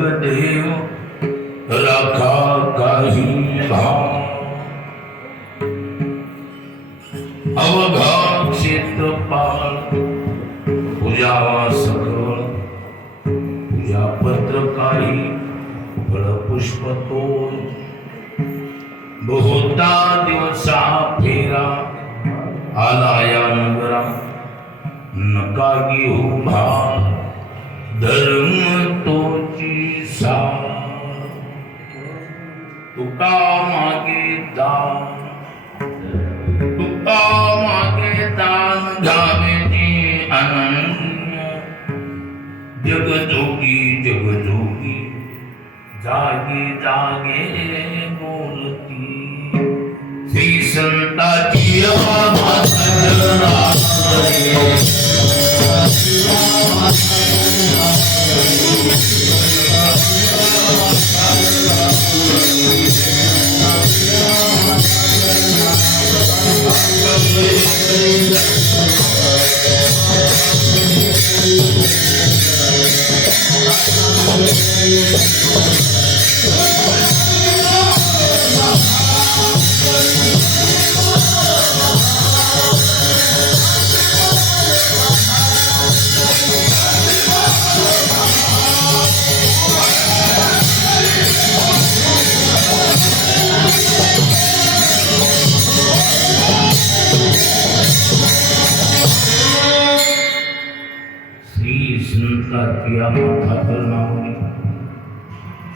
जगदेव राखा काही भाव अवघा क्षेत्रपाल पूजावा सकळ पूजा पत्र काही फळ पुष्प तोल बहुता दिवसा फेरा आला या नगरा नका घेऊ भार धर्म तोची सार तुका मागे दान तुका मागे दान घ्यावेची अनन्य जगजोगी जागी जागे बोलती श्री संताची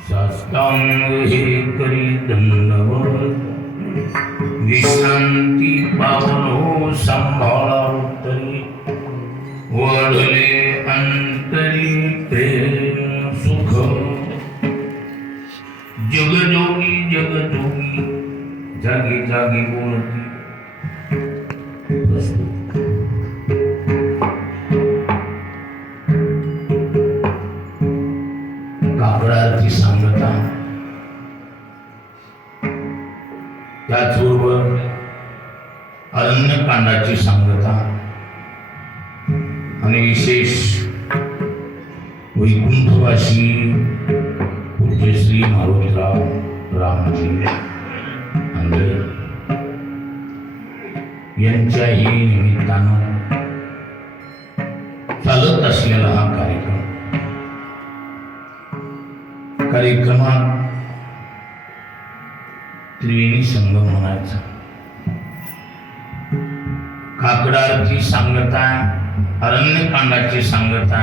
साष्टांग हे करी दंडवत विश्रांती पावलो सांभाळा उत्तरी वळले अंतरी प्रेम सुख जगजोगी जागी जागी बोलती काकडाची सांगता त्याचबरोबर अरण्यकांडाची सांगता आणि विशेष वैकुंठवासी पूज्य श्री मारुतीराव रामजी आंधळे यांच्याही निमित्तानं चालत असलेला हा कार्यक्रमात त्रिवेणी संगम म्हणायचा काकडाची सांगता अरण्यकांडाची सांगता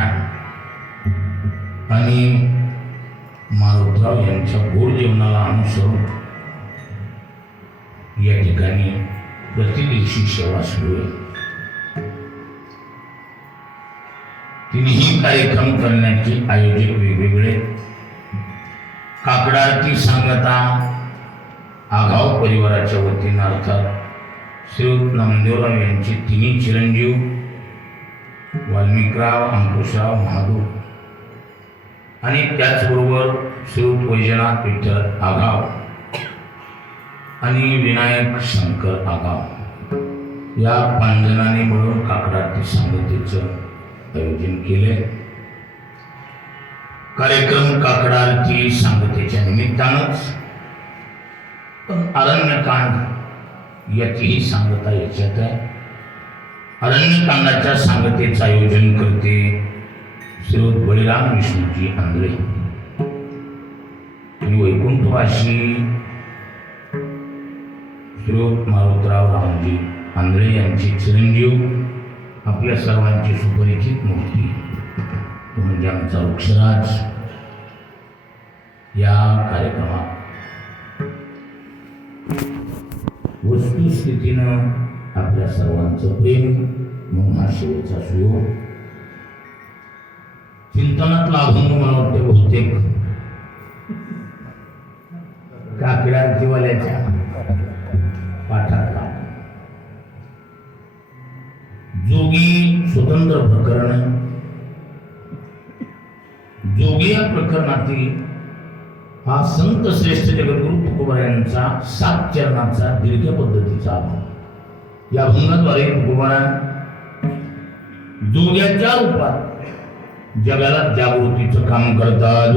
आणि मारुतीराव यांच्या गोड जीवनाला अनुसरून या ठिकाणी प्रतिदिवशी सेवा सुरू आहे. तिन्ही कार्यक्रम करण्याचे आयोजक वेगवेगळे. काकडाची सांगता आघाव परिवाराच्या वतीनं अर्थात श्रीयुत नामदेवराव यांचे तिन्ही चिरंजीव वाल्मिकराव, अंकुशराव, महादेव आणि त्याचबरोबर श्रीयुत वैजनाथ विठ्ठल आघाव आणि विनायक शंकर आघाव या 5 जणांनी मिळून काकडाची सांगतेचं आयोजन केले. कार्यक्रम काकडाची सांगतेच्या निमित्तानंच अरण्यकांड याचीही सांगता याच्यात आहे. अरण्यकांडाच्या सांगतेचं आयोजन करते श्रीयुत बळीराम विष्णूजी आंधळे आणि वैकुंठवासी श्रीयुत मारुतीराव रामजी आंधळे यांचे चिरंजीव आपल्या सर्वांची सुपरिचित मूर्ती म्हणजे आमचा वृक्षराज या कार्यक्रमात वस्तुस्थितीनं आपल्या सर्वांचं प्रेम म्हणून हा शेवटचा सुयोग चिंतनात अभंग मला वाटते बहुतेक काकडाचीवाल्याच्या पाठातला जोगी स्वतंत्र प्रकरण. जोगी या प्रकरणातील हा संत श्रेष्ठ जगद्गुरु तुकोबा यांचा 7 चरणाचा दीर्घ पद्धतीचा अभंग. या अभंगाद्वारे तुकोबा जोग्याच्या रूपात जगाला जागृतीचं काम करतात.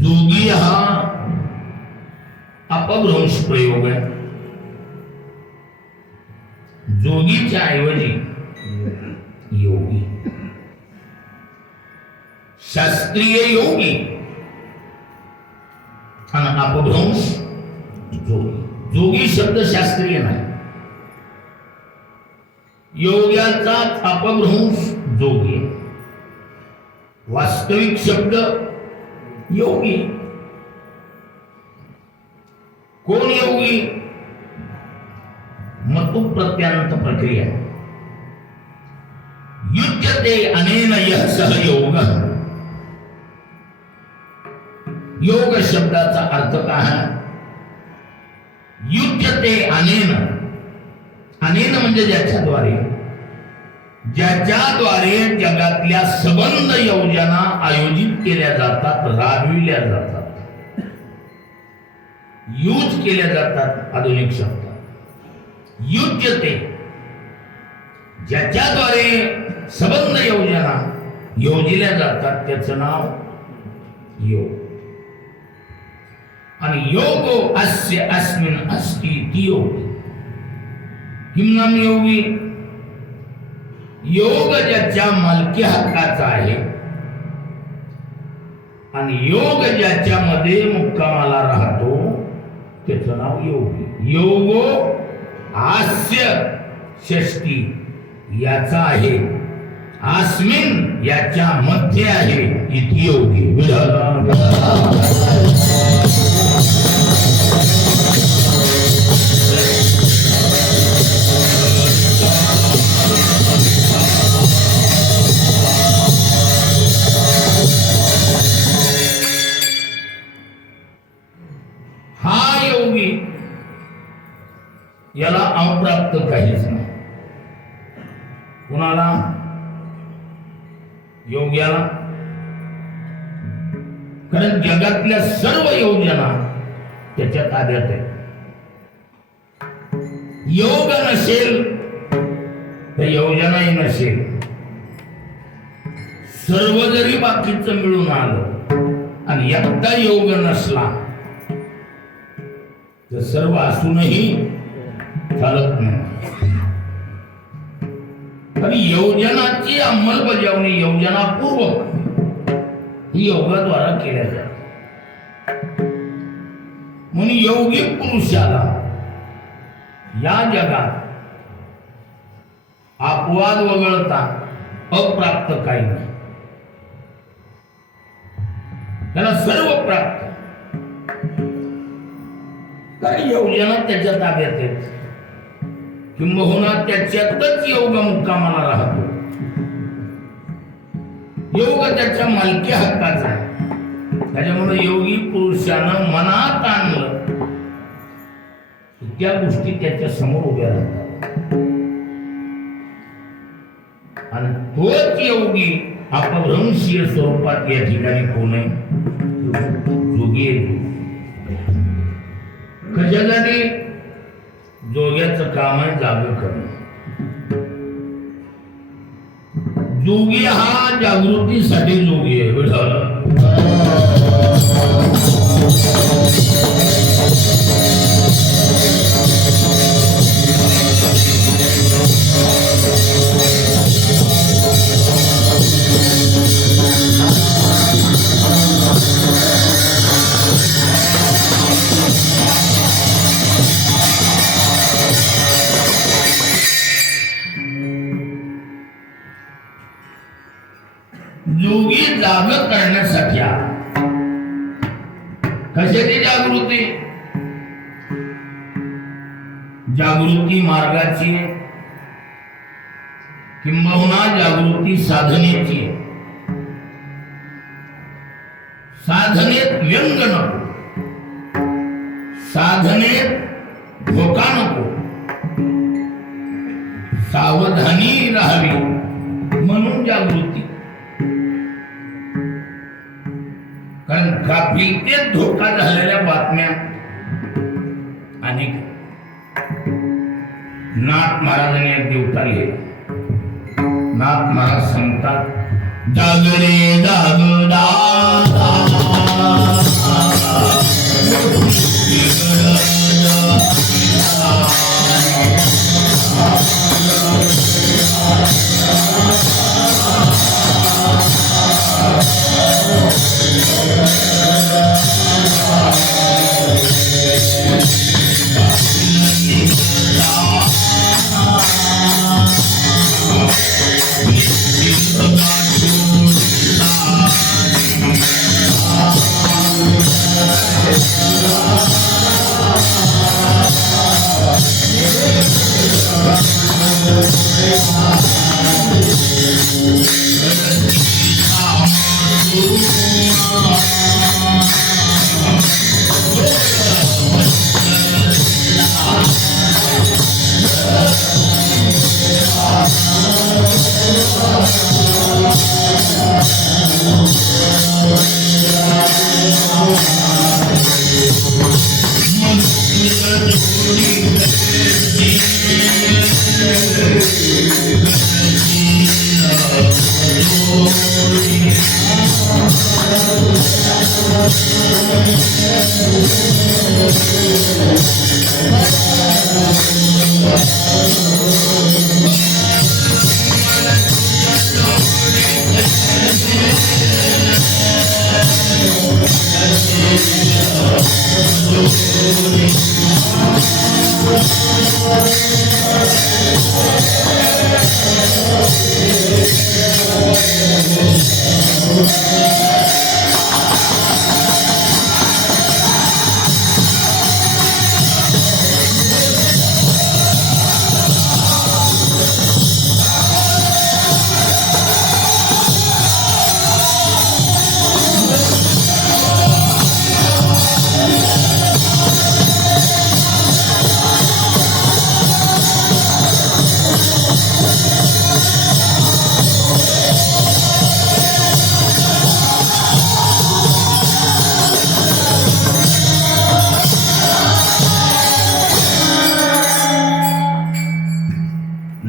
जोगी हा अपभ्रंश प्रयोग आहे. जोगीच्या ऐवजी योगी, शास्त्रीय योगी आणि अपभ्रंश जोगी. जोगी शब्द शास्त्रीय नाही, योग्याचा अपभ्रंश जोगी. वास्तविक शब्द योगी. कोण योगी? मतु प्रत्यांत प्रक्रिया. युज्यते अनेन यः सह योग. योग शब्दाचा अर्थ काय आहे? युज्यते अनेन. अनेन म्हणजे ज्याच्याद्वारे, ज्याच्याद्वारे जगातल्या सबंध योजना आयोजित केल्या जातात, राबविल्या जातात, यूज केल्या जातात. आधुनिक शब्द युज्यते, ज्याच्याद्वारे सबंध योजना योजिल्या जातात त्याचं नाव योग. आणि योगो अस्य अस्मिन् अस्ति इति योगी. किम नाम योगी? योग ज्याच्या मालकी हक्काचा आहे आणि योग ज्याच्यामध्ये मुक्कामाला राहतो त्याचं नाव योगी. योगो आस्य षष्टी याचा आहे, आस्मिन याच्या मध्ये आहे इति योगी. हा योगी, याला अप्राप्त काहीच नाही. कुणाला? योग्याला. कारण जगातल्या सर्व योजना त्याच्या ताब्यात आहे. योग नसेल तर योजनाही नसेल. सर्व जरी बाकीचं मिळून आलं आणि एकदा योग नसला तर सर्व असूनही चालत नाही. आणि योजनाची अंमलबजावणी योजनापूर्वक ही योगाद्वारा केल्या जाते. म्हणून योगी पुरुषाला या जगात अपवाद वगळता अप्राप्त काही नाही. त्याला सर्व प्राप्त. कारण योजना त्याच्या ताब्यात आहेत. किंबहुना त्याच्यातच योग मुक्कामाला राहतो. योग त्याच्या मालकी हक्काचा आहे. त्याच्यामुळे योगी पुरुषानं मनात आणलं त्या गोष्टी त्याच्या समोर उभ्या राहतात. आणि तोच योगी अपभ्रंशीय स्वरूपात या ठिकाणी कोण आहे? जोगी आहे. कशासाठी? जोग्याचं काम आहे जाग करणं. जोगी हा जागृतीसाठी जोगी आहे. जोगी जाग करण्यासाठी कशाची जागृती? जागृती मार्गाची किंबहुना जागृती साधनेची. साधनेत व्यंग नको, साधनेत धोका नको, सावधानी राहावी म्हणून जागृती. कारण गाफिलतेत धोका झालेल्या बातम्या अनेक. नाथ महाराजांनी एक देवता लिहिला. नाथ महाराज सांगतात, जाग रे जाग दादा,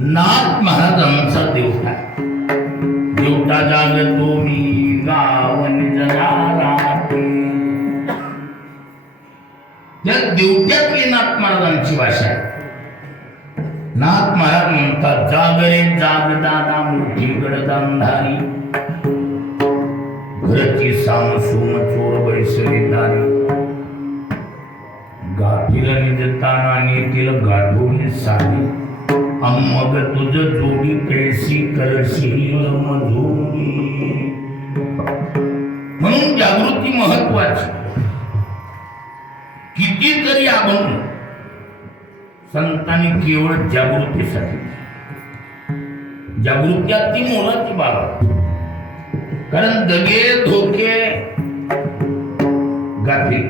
नाथ महाराजांचा देवता. देवता जागतो मी गावन जनाराती. या देवत्यातली नाथ महाराजांची भाषा आहे. नाथ महाराज म्हणतात, जाग रे जाग दादा मोठी गडदांधारी, घरची सामसूम चोर बैसली दारी, गाफील निजताना नेतील गाढोली सारी, मग तुझ जोडी कैसी करशील मधुरी. म्हणून जागृती महत्वाची. कितीतरी अभंग संतांनी केवळ जागृतीसाठी. जागृती ती मोलाची बाब आहे. कारण दगे धोके गाफील,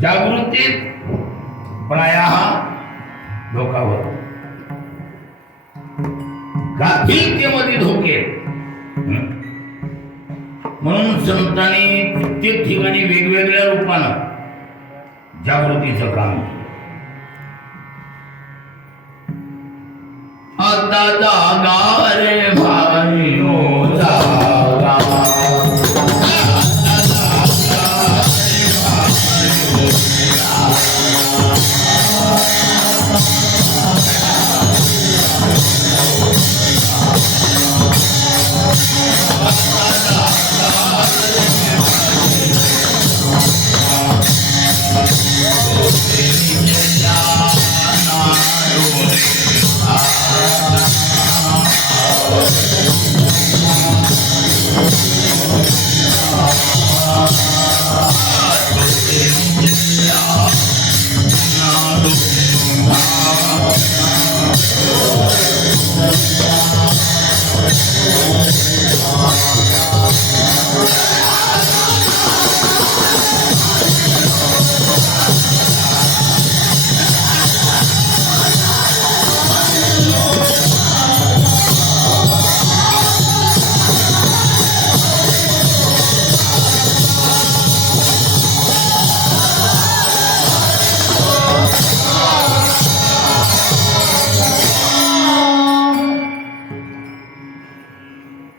जागृतीत प्रायः धोका होतो. गाफिलतेमध्ये धोके. म्हणून संतांनी प्रत्येक ठिकाणी वेगवेगळ्या रूपानं जागृतीचं काम केलं. आता जागा रे भाई हो जागा,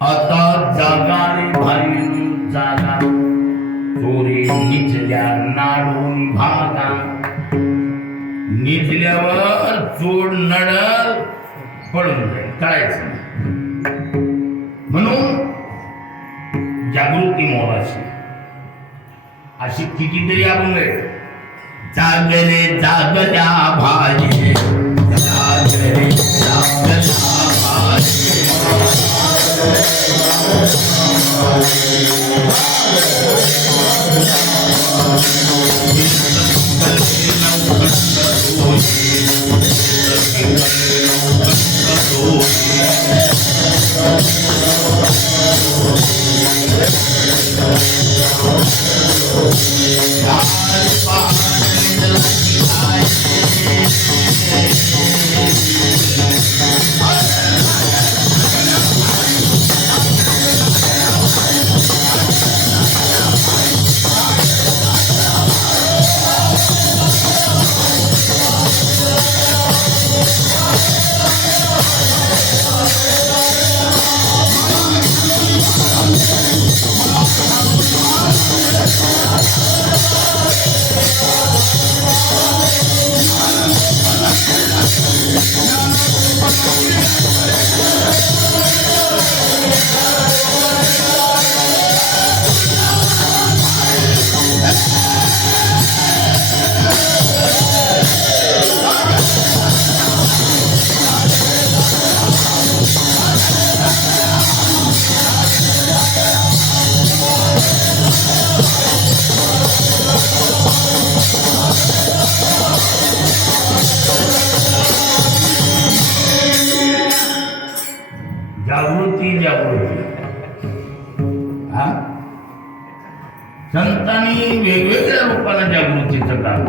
आता जागा रे भाई जागा चोरी निजल्या नाडून भागा निजल्यावर चोर नडल पडून जाईल कळायचं म्हणून जागृती मोलाची अशी कितीतरी आपण जागरे जागल्या भाजी जागरे जागल्या भाजी संतांनी वेगवेगळ्या रूपाने जागृतीचं काम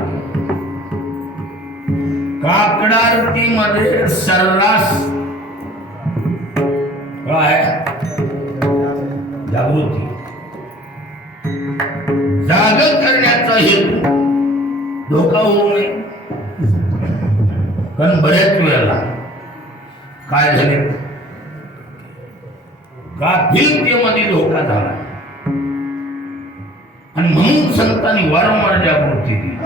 काकड आरतीमध्ये सर्रास काय जागृती जाग करण्याचा हेतू धोका होऊ नये कारण बऱ्याच वेळेला काय झाले गाफिलतेमध्ये धोका झाला आणि म्हणून संतांनी वारंवार जागृती दिली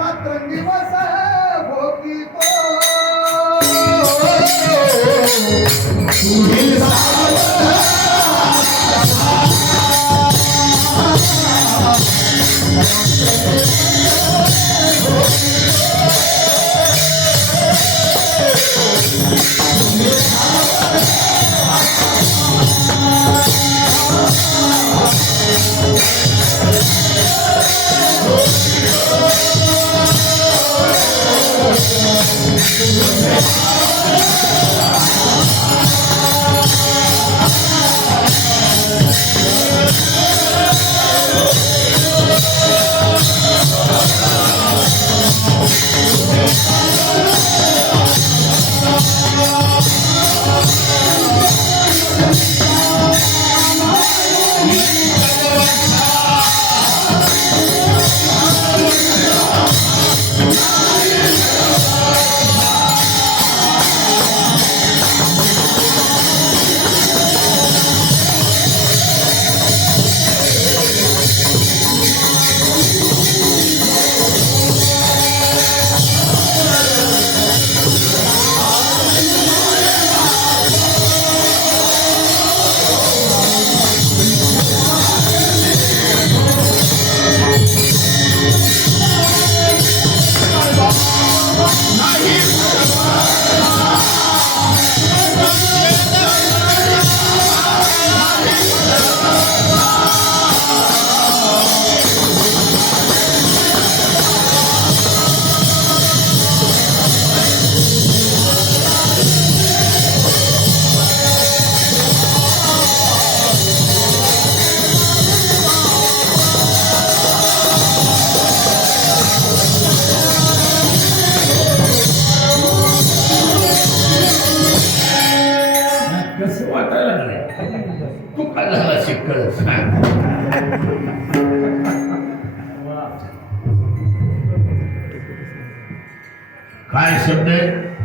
काय शब्द आहे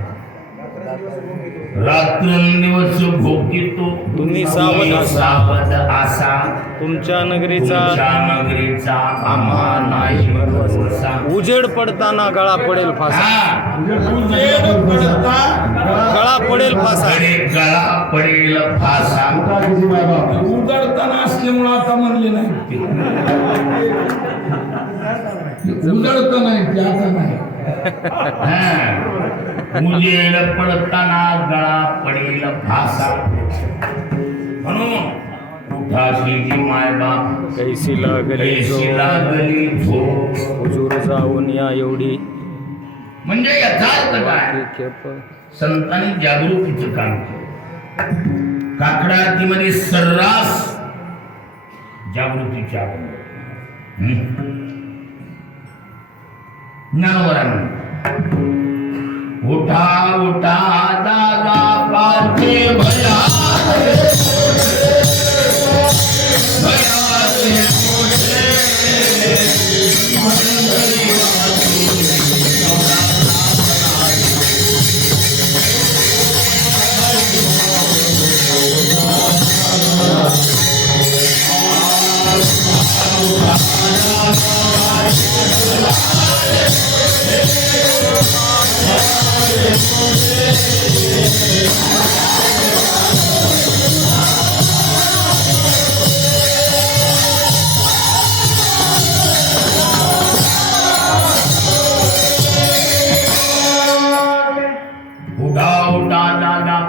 रात्रंदिवस भोगितो तुम्ही सावध असा. सावध असा तुमच्या नगरीचा नगरीचा आम्हा नाही भरवसा. उजेड पडताना गळा पडेल फासा. हा. गळा पडेल फासा. गळा पडेल फासा. उजळताना असल्यामुळे आता म्हणले नाही उजळत नाही ते आता नाही. उजेड पडताना गळा पडेल फासा. म्हणून उठाशी जी मायबाप कैसी लागली कैसी लागली झोप. हुजूर जाऊन या एवढी म्हणजे याचा अर्थ काय? खेप. संतांनी जागृतीचं काम केलं. काकडा आरतीमध्ये सर्रास जागृतीच्या ज्ञानवरांनी उठा उठा दादा पाचे भया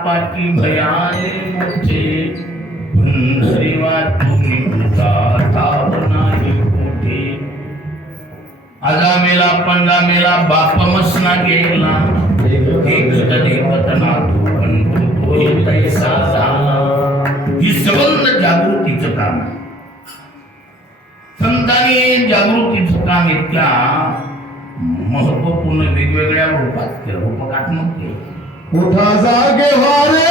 पाची भयाने मोठे पंढरीवा तुम्ही तुझा ठाव नाही मोठे. आजा मेला बाप मसना गेला. देखत देखत ना तू पण तू पैसा झाला. ही संबंध जागृतीचं काम आहे. संतांनी जागृतीचं काम इतक्या महत्वपूर्ण वेगवेगळ्या रूपात केलं, रूपकात्मक केलं. उठा जागे वारे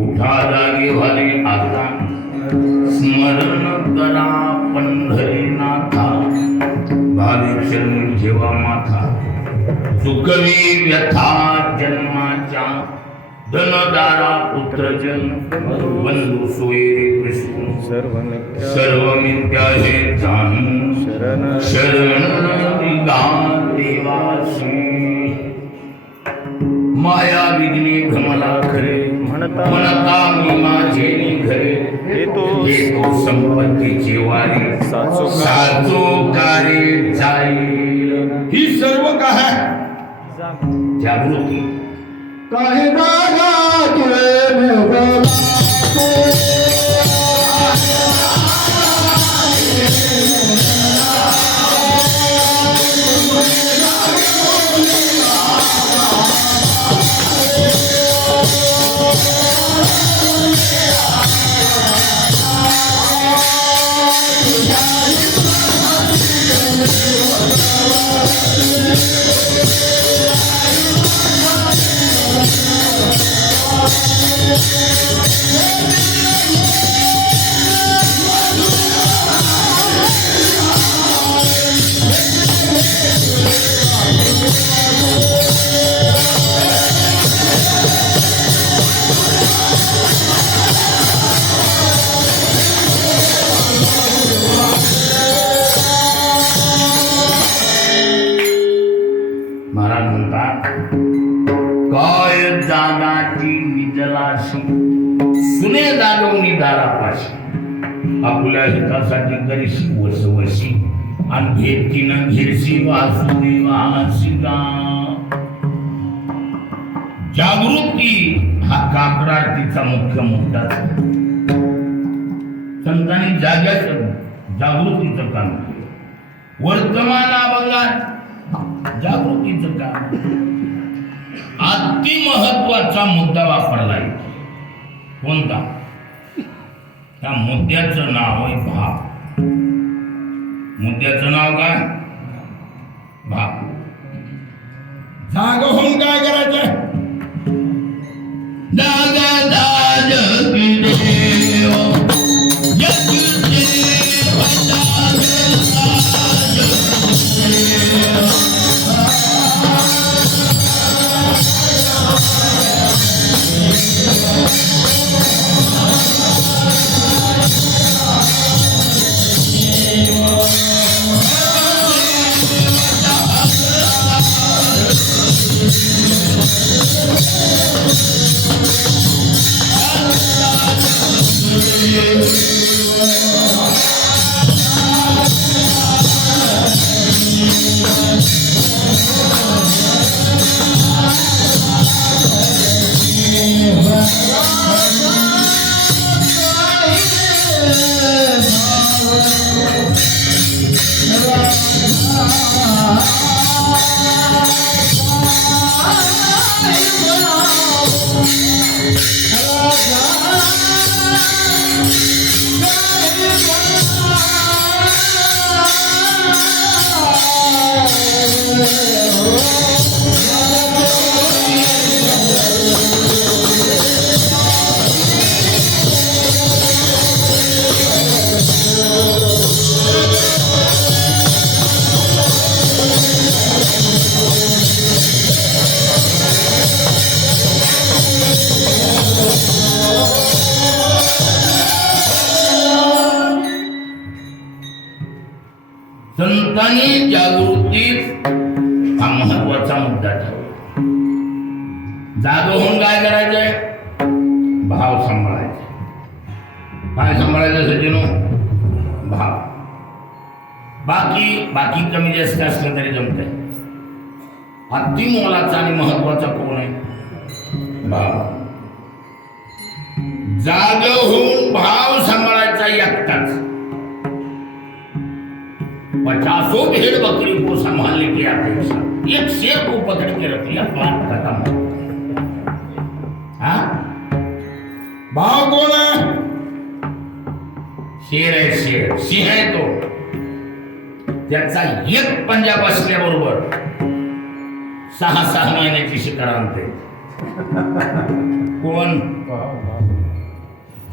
उठा जागे वाले आता स्मरण करा पंढरीनाथा. भावी चरण जेव्हा माथा चुकवी व्यथा जन्माच्या. धनदारा पुत्र जन बंधू सोयरे कृष्ण सर्व मिथ्या हे जाणून शरण निघा देवासी. माया विघ्ने भ्रमला खरे म्हणता मी माझे घरे. येतो संपत्तीची वारी साचो कारे जाईल. ही सर्व काय जागृती. काही जागा तुळे दाराशी सुने जागवणी दारापाशी आपल्या हितासाठी करीशी वसवशी आणि भेटीनं घेरशी वासुदेवासी गा. जागृती हा काकड आरतीचा मुख्य मुद्दा. संतांनी जाग्याचं जागृतीचं काम केलं. वर्तमान अभंगात जागृतीचं काम अति महत्वाचा मुद्दा वापरलाय. कोणता? त्या मुद्द्याचं नाव आहे भाव. मुद्द्याचं नाव काय? भाव. जाग होऊन काय करायचं? दादा दाद की देव जग देव दाद संतांनी जागृतीत हा महत्वाचा मुद्दा ठेवला. जाग होऊन काय करायचंय? भाव सांभाळायचे. काय सांभाळायचं सचिनो? भाव. बाकी कमी जास्त असलं तरी जमतंय. अति मोलाचा आणि महत्वाचा कोण आहे? भाव. जाग होऊन भाव सांभाळायचा एकटाच. 50 भेड़ बकरी को संभालने की अपेक्षा एक शेर को पकड़ के रख लिया, बात खत्म. हाँ? भाव कोण आहे? शेर आहे, शेर. सिंह आहे तो. त्याचा एक पंजा बसल्याबरोबर 6 महिन्याची शिकार आणते. कोण?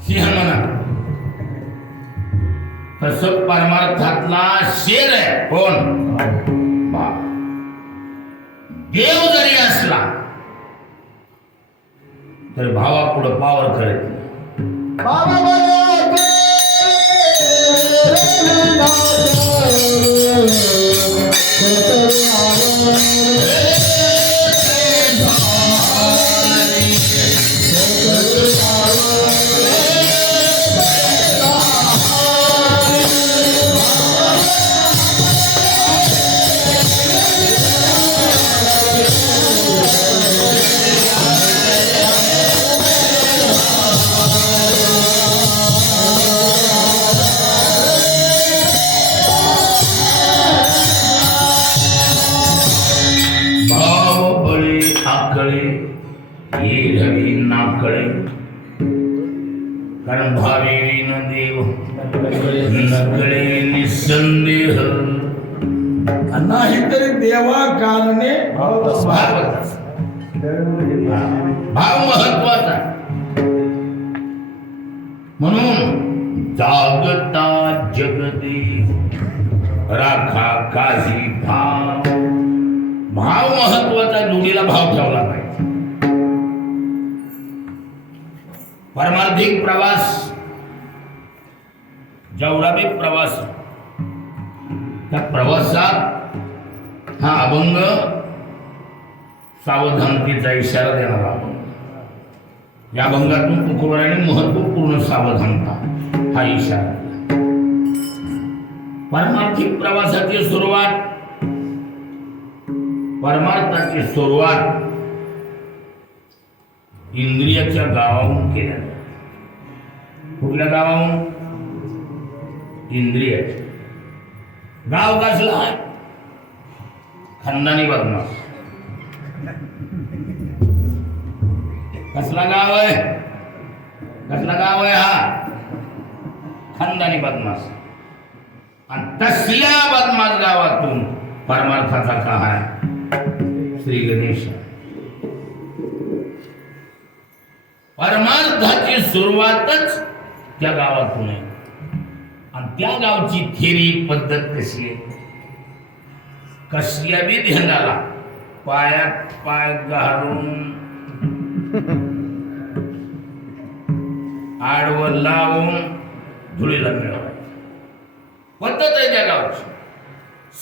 सिंह म्हणा. तसं परमार्थातला शेर आहे. कोण? भाव. देव जरी असला तर भावापुढं पावर करत नाही. बाबा बोलते कारण भावे न देव नकळे निसंदेह. नाही तरी देवा कारणे भाव महत्वाचा. म्हणून जागता जगती राखा काही भाव. भाव महत्वाचा. जोडीला भाव ठेवला पाहिजे. परमार्थिक प्रवास जेवढा बी प्रवास, त्या प्रवासात हा अभंग सावधानतेचा इशारा देणारा अभंग. या भंगातून तुकोबाराने महत्वपूर्ण सावधानता हा इशारा दिला. परमार्थिक प्रवासाची सुरुवात, परमार्थाची सुरुवात इंद्रियाच्या गावाहून केल्या जाते. कुठल्या गावाहून? इंद्रियाच्या. गाव कसला आहे? खानदानी बदमाश. कसला गाव आहे? कसला गाव आहे हा? खानदानी बदमाश. आणि तसल्या बदमाश गावातून परमार्थाचा का आहे? श्री गणेश. परमार्थाची सुरुवातच त्या गावातून आहे. आणि त्या गावची थेरी पद्धत कशी आहे? कसल्या बी ध्यानाला पायात पाय घालून आडवं लावून धुळीला मिळवायचं पद्धत आहे त्या गावची.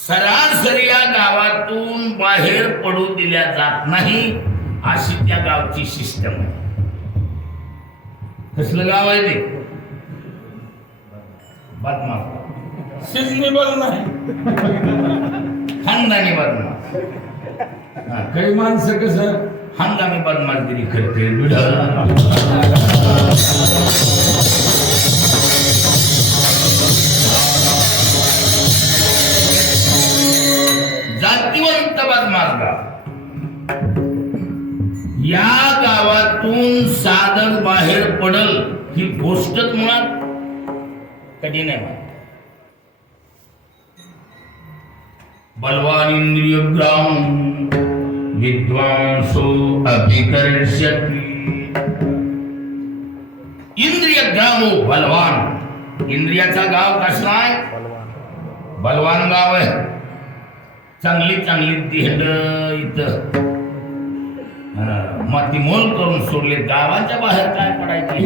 सरासरी या गावातून बाहेर पडू दिल्या जात नाही अशी त्या गावची सिस्टम आहे. कसलं गाव आहे ते? बदमाश. सिजनेबल नाही. खानदानी बदमाश. काही माणसं कसं हंगामी बदमाशगिरी करते. जातीवंत बदमाश गाव. या गावातून साधक बाहेर पडल ही गोष्टच मुळात कधी नाही म्हणत. बलवान इंद्रिय ग्राम विद्वांसो अभिकर्षति. इंद्रिय ग्रामो बलवान. इंद्रियाचा गाव कसला आहे? बलवान गाव आहे. चांगली चांगली देहड इथं मातीमोल करून सोडले. गावाच्या बाहेर काय पडायचे?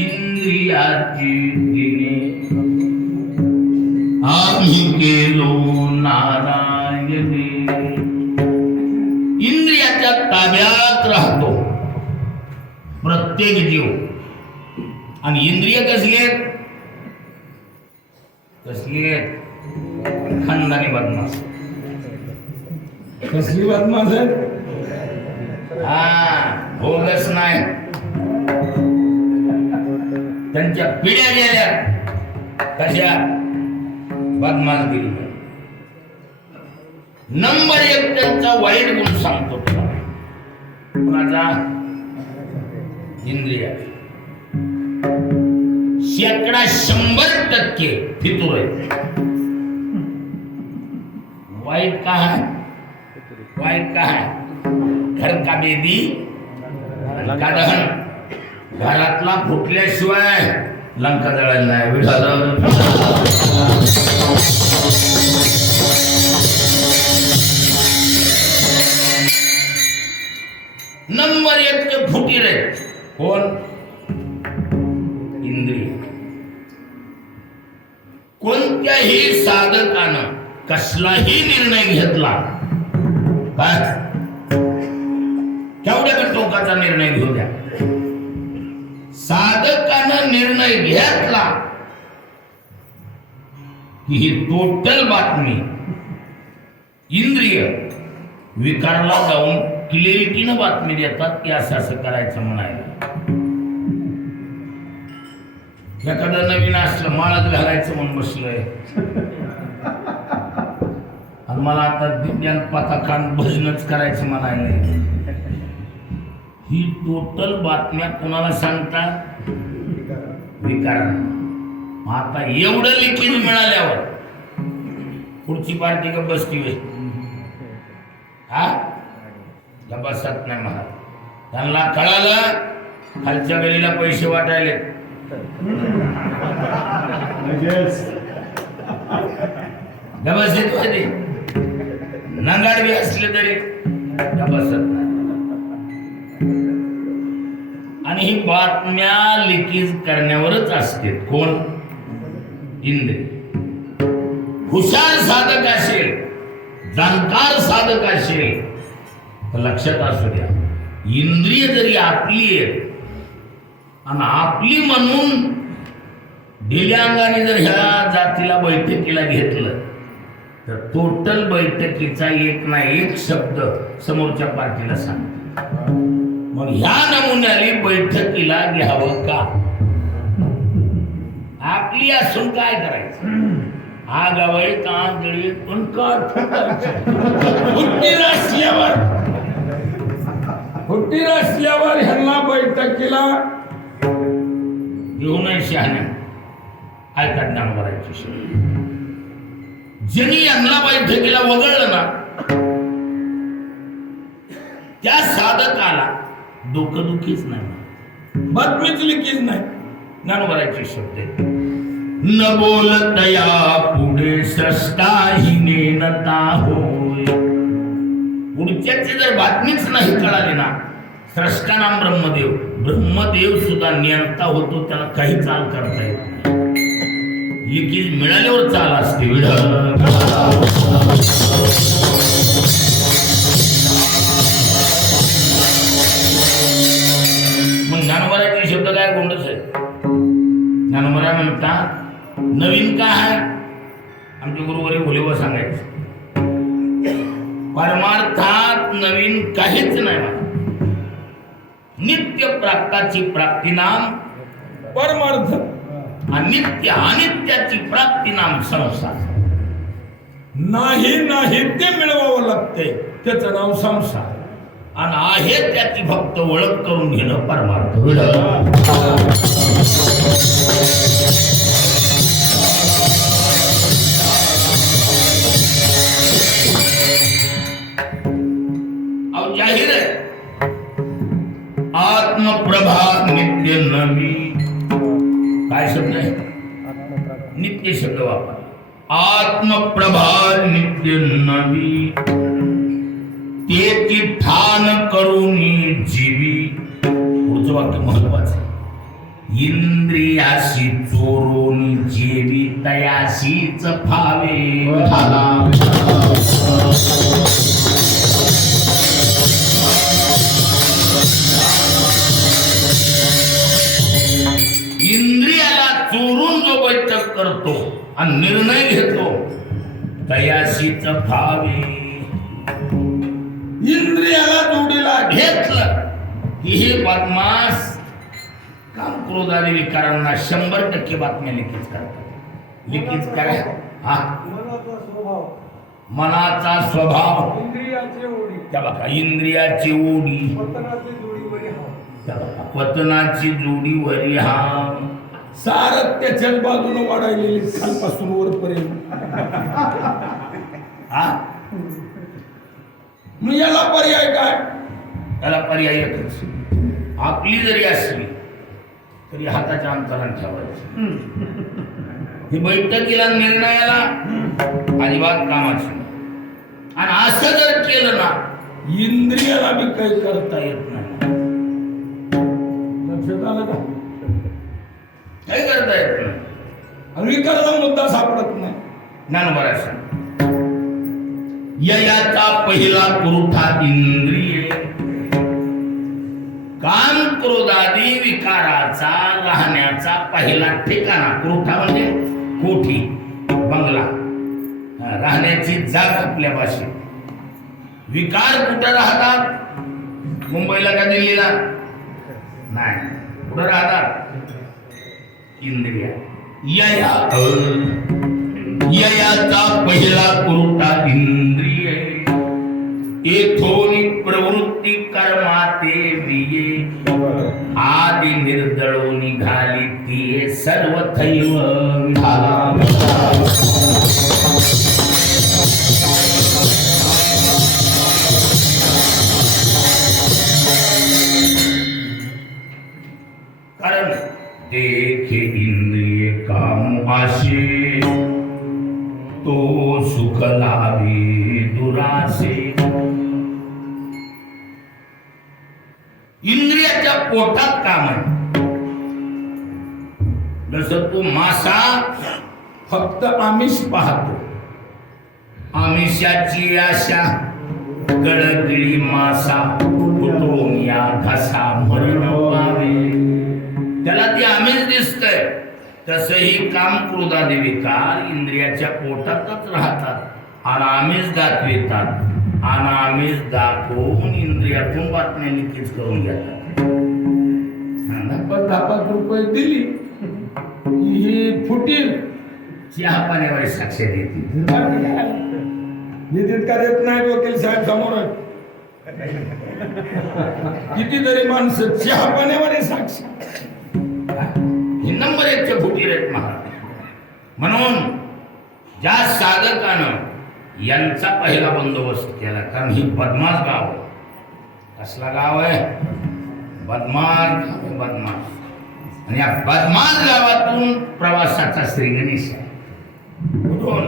इंद्रियाचे दिने आम्ही गेलो नारायणे. इंद्रियाच्या ताब्यात राहतो प्रत्येक जीव. आणि इंद्रिय कसली आहेत? कसली आहेत? खानदानी बदमाश. कसली बदमाश आहे? हा भोगस नाही. त्यांच्या पिढ्या गेल्या कशा? बदमाशगिरी. नंबर 1 त्यांचा वाईट गुण सांगतो तुला. कुणाचा? इंद्रिया. 100% फितूर आहे. वाईट का है? वाईट का है? घर का बेदी लंका दहन. घरातला फुटल्याशिवाय लंका जळायला नाही. नंबर 1 चे फुटीर आहेत. कोण? इंद्रिय. कोणत्याही साधकानं कसलाही निर्णय घेतला काय? केवढ्या टोकाचा निर्णय घेऊ द्या. साधकानं निर्णय घेतला की ही टोटल बातमी इंद्रिय विकारला जाऊन क्लिअरिटीनं बातमी देतात की असं असं करायचं म्हणायला. एखादं नवीन असलं माळात घालायचं म्हणून बसलंय आणि मला आता दिव्यांग पथकान भजनच करायचं म्हणायला. ही टोटल बातम्या कोणाला सांगतात? विकारांना. आता एवढं लिकेज मिळाल्यावर पुढची पार्टी का बसती होय? हा बसत नाही महाराज. त्यांना कळालं खालच्या गलीला पैसे वाटायले. बसत होते नंगाड बी असले तरी बसत नाही. आणि ही बातम्या लिकीज करण्यावरच असते. कोण? इंद्रिय. हुशार साधक असेल, जाणकार साधक असेल तर लक्षात असू द्या, इंद्रिय जरी आपली आहे आणि आपली म्हणून ढिल्या अंगाने जर ह्या जातीला बैठकीला घेतलं तर टोटल बैठकीचा एक ना एक शब्द समोरच्या पार्टीला सांगतो. मग ह्या नमुन्याने बैठकीला घ्यावं का? आपली असून काय करायचं? आगावळी कांदळी पण हुट्टीर असल्यावर ह्यांना बैठकीला घेऊन शहाण्या ऐकत नाम करायची. ज्यांनी यांना बैठकीला वगळलं ना त्या साधकाला डोकंदुखीच नाही, बातमीच लिखीच नाही. ज्ञानोबराचे शब्द न बोलतया पुढे स्रष्टाहीने नता होय. पुढच्याची जर बातमीच नाही कळाली ना, स्रष्टा नाम ब्रह्मदेव, ब्रह्मदेव सुद्धा नियंता होतो, त्याला काही चाल करता येत नाही. लिखीज मिळाल्यावर चाल असते. मग ज्ञानोबराचे शब्द काय गोंडच आहे. ज्ञानोबरा म्हणतात नवीन काय आहे? आमचे गुरुवारी भोलेबा सांगायचे परमार्थात नवीन काहीच नाही. नित्य प्राप्ताची प्राप्ती नाम परमार्थ, अनित्य अनित्याची प्राप्ती नाम संसार. नाही नाही ते मिळवावं लागतंय, त्याचं नाव संसार. आणि आहे त्याची फक्त ओळख करून घेणं परमार्थ. अहो जाहीर आहे आत्मप्रभा नित्य नवी. काय शब्द आहे? नित्य शब्द वापर. आत्मप्रभा नित्य नवी तेची ठाण करून जीवी. पुढचं वाक्य महत्वाचं आहे. इंद्रियाशी चोरून जेवी तयाशीच फावे. इंद्रियाला चोरून जो बैठक करतो आणि निर्णय घेतो तयाशीच फावे. इंद्रियाला जोडीला घेतलं की हे बदमाश काम क्रोधादी विकारांना 100% बातम्या लिखीत करतात. लिखीत करा. हा मनाचा स्वभाव, त्या बघा इंद्रियाची ओढी, त्या बघा पतनाची जोडी वरी हा. सारं त्याच्याच बाजूने वाढायलेली खालपासून वरपर्यंत. हा मग याला पर्याय काय? त्याला पर्याय एकच. आपली जरी असली तरी हाताच्या अंतराने ठेवायची. ही बैठकीला निर्णयाला अजिबात कामाची. आणि असं जर केलं ना इंद्रियाला बी काही करता येत नाही. लक्षात आलं का? काही करता येत नाही. आणि विकाराचा मुद्दा सापडत नाही. ज्ञानोबराचा ययाचा पहिला पुरवठा इंद्रिय. काम क्रोधादी विकाराचा राहण्याचा पहिला ठिकाणा. पुरवठा म्हणजे कोठी, बंगला, राहण्याची जागा आपल्या भाषेत. विकार कुठं राहतात? मुंबईला का दिल्लीला नाही. कुठं राहतात? इंद्रिया. ययाचा पहिला पुरवठा इंद्रिय. येथोनी प्रवृत्ती कर्माते विये. आदि निर्दळो निघाली ती सर्वथैव विधाला. कारण देखे इंद्रिय काम आशे तो सुख लाभी दुरासे. इंद्रियाच्या पोटात काम आहे. जसं तू मासा फक्त आमिष पाहतो. आमिषाची आशा गडगिळी मासा कुटून या घसा मरण पावे. त्याला ती आमिष दिसतंय. तसंही काम क्रोधादी विकार इंद्रियाच्या पोटातच राहतात आणि आमिष दाखवितात आणि आमिष दाखवून इंद्रियातून बातम्या निश्चित करून घेतात. 10 रुपये दिली ही फुटील. चहा पाण्यावर साक्ष देतील. निधीत का देत नाही वकील साहेब समोर आहेत. कितीतरी माणसं चहा पाण्यावर साक्ष. हे नंबर 1चे फुटीर आहेत महाराज. म्हणून ज्या साधकानं यांचा पहिला बंदोबस्त केला. कारण ही बदमाश गाव आहे. कसला गाव आहे? बदमाश. आणि या बदमाश गावातून प्रवासाचा श्री गणेश आहे. कुठून?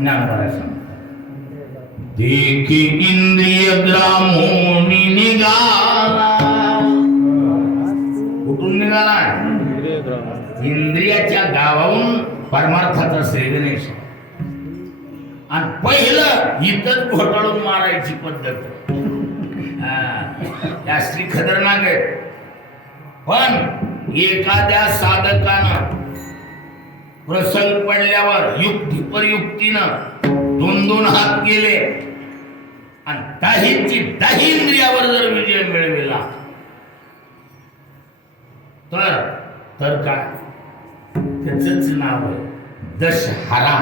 ज्ञानोबा सांगतात. देखी इंद्रिय ग्रामोनी निघाला. कुठून निघाला? इंद्रियाच्या गावाहून परमार्थाचा श्री गणेश. आणि पहिलं इथंच घोटाळून मारायची पद्धत. या स्त्री खतरनाक आहे. पण एखाद्या साधकानं प्रसंग पडल्यावर युक्ती परयुक्तीनं 2-2 हात केले आणि दाही इंद्रियावर जर विजय मिळविला तर काय? त्याच नाव आहे दशहरा.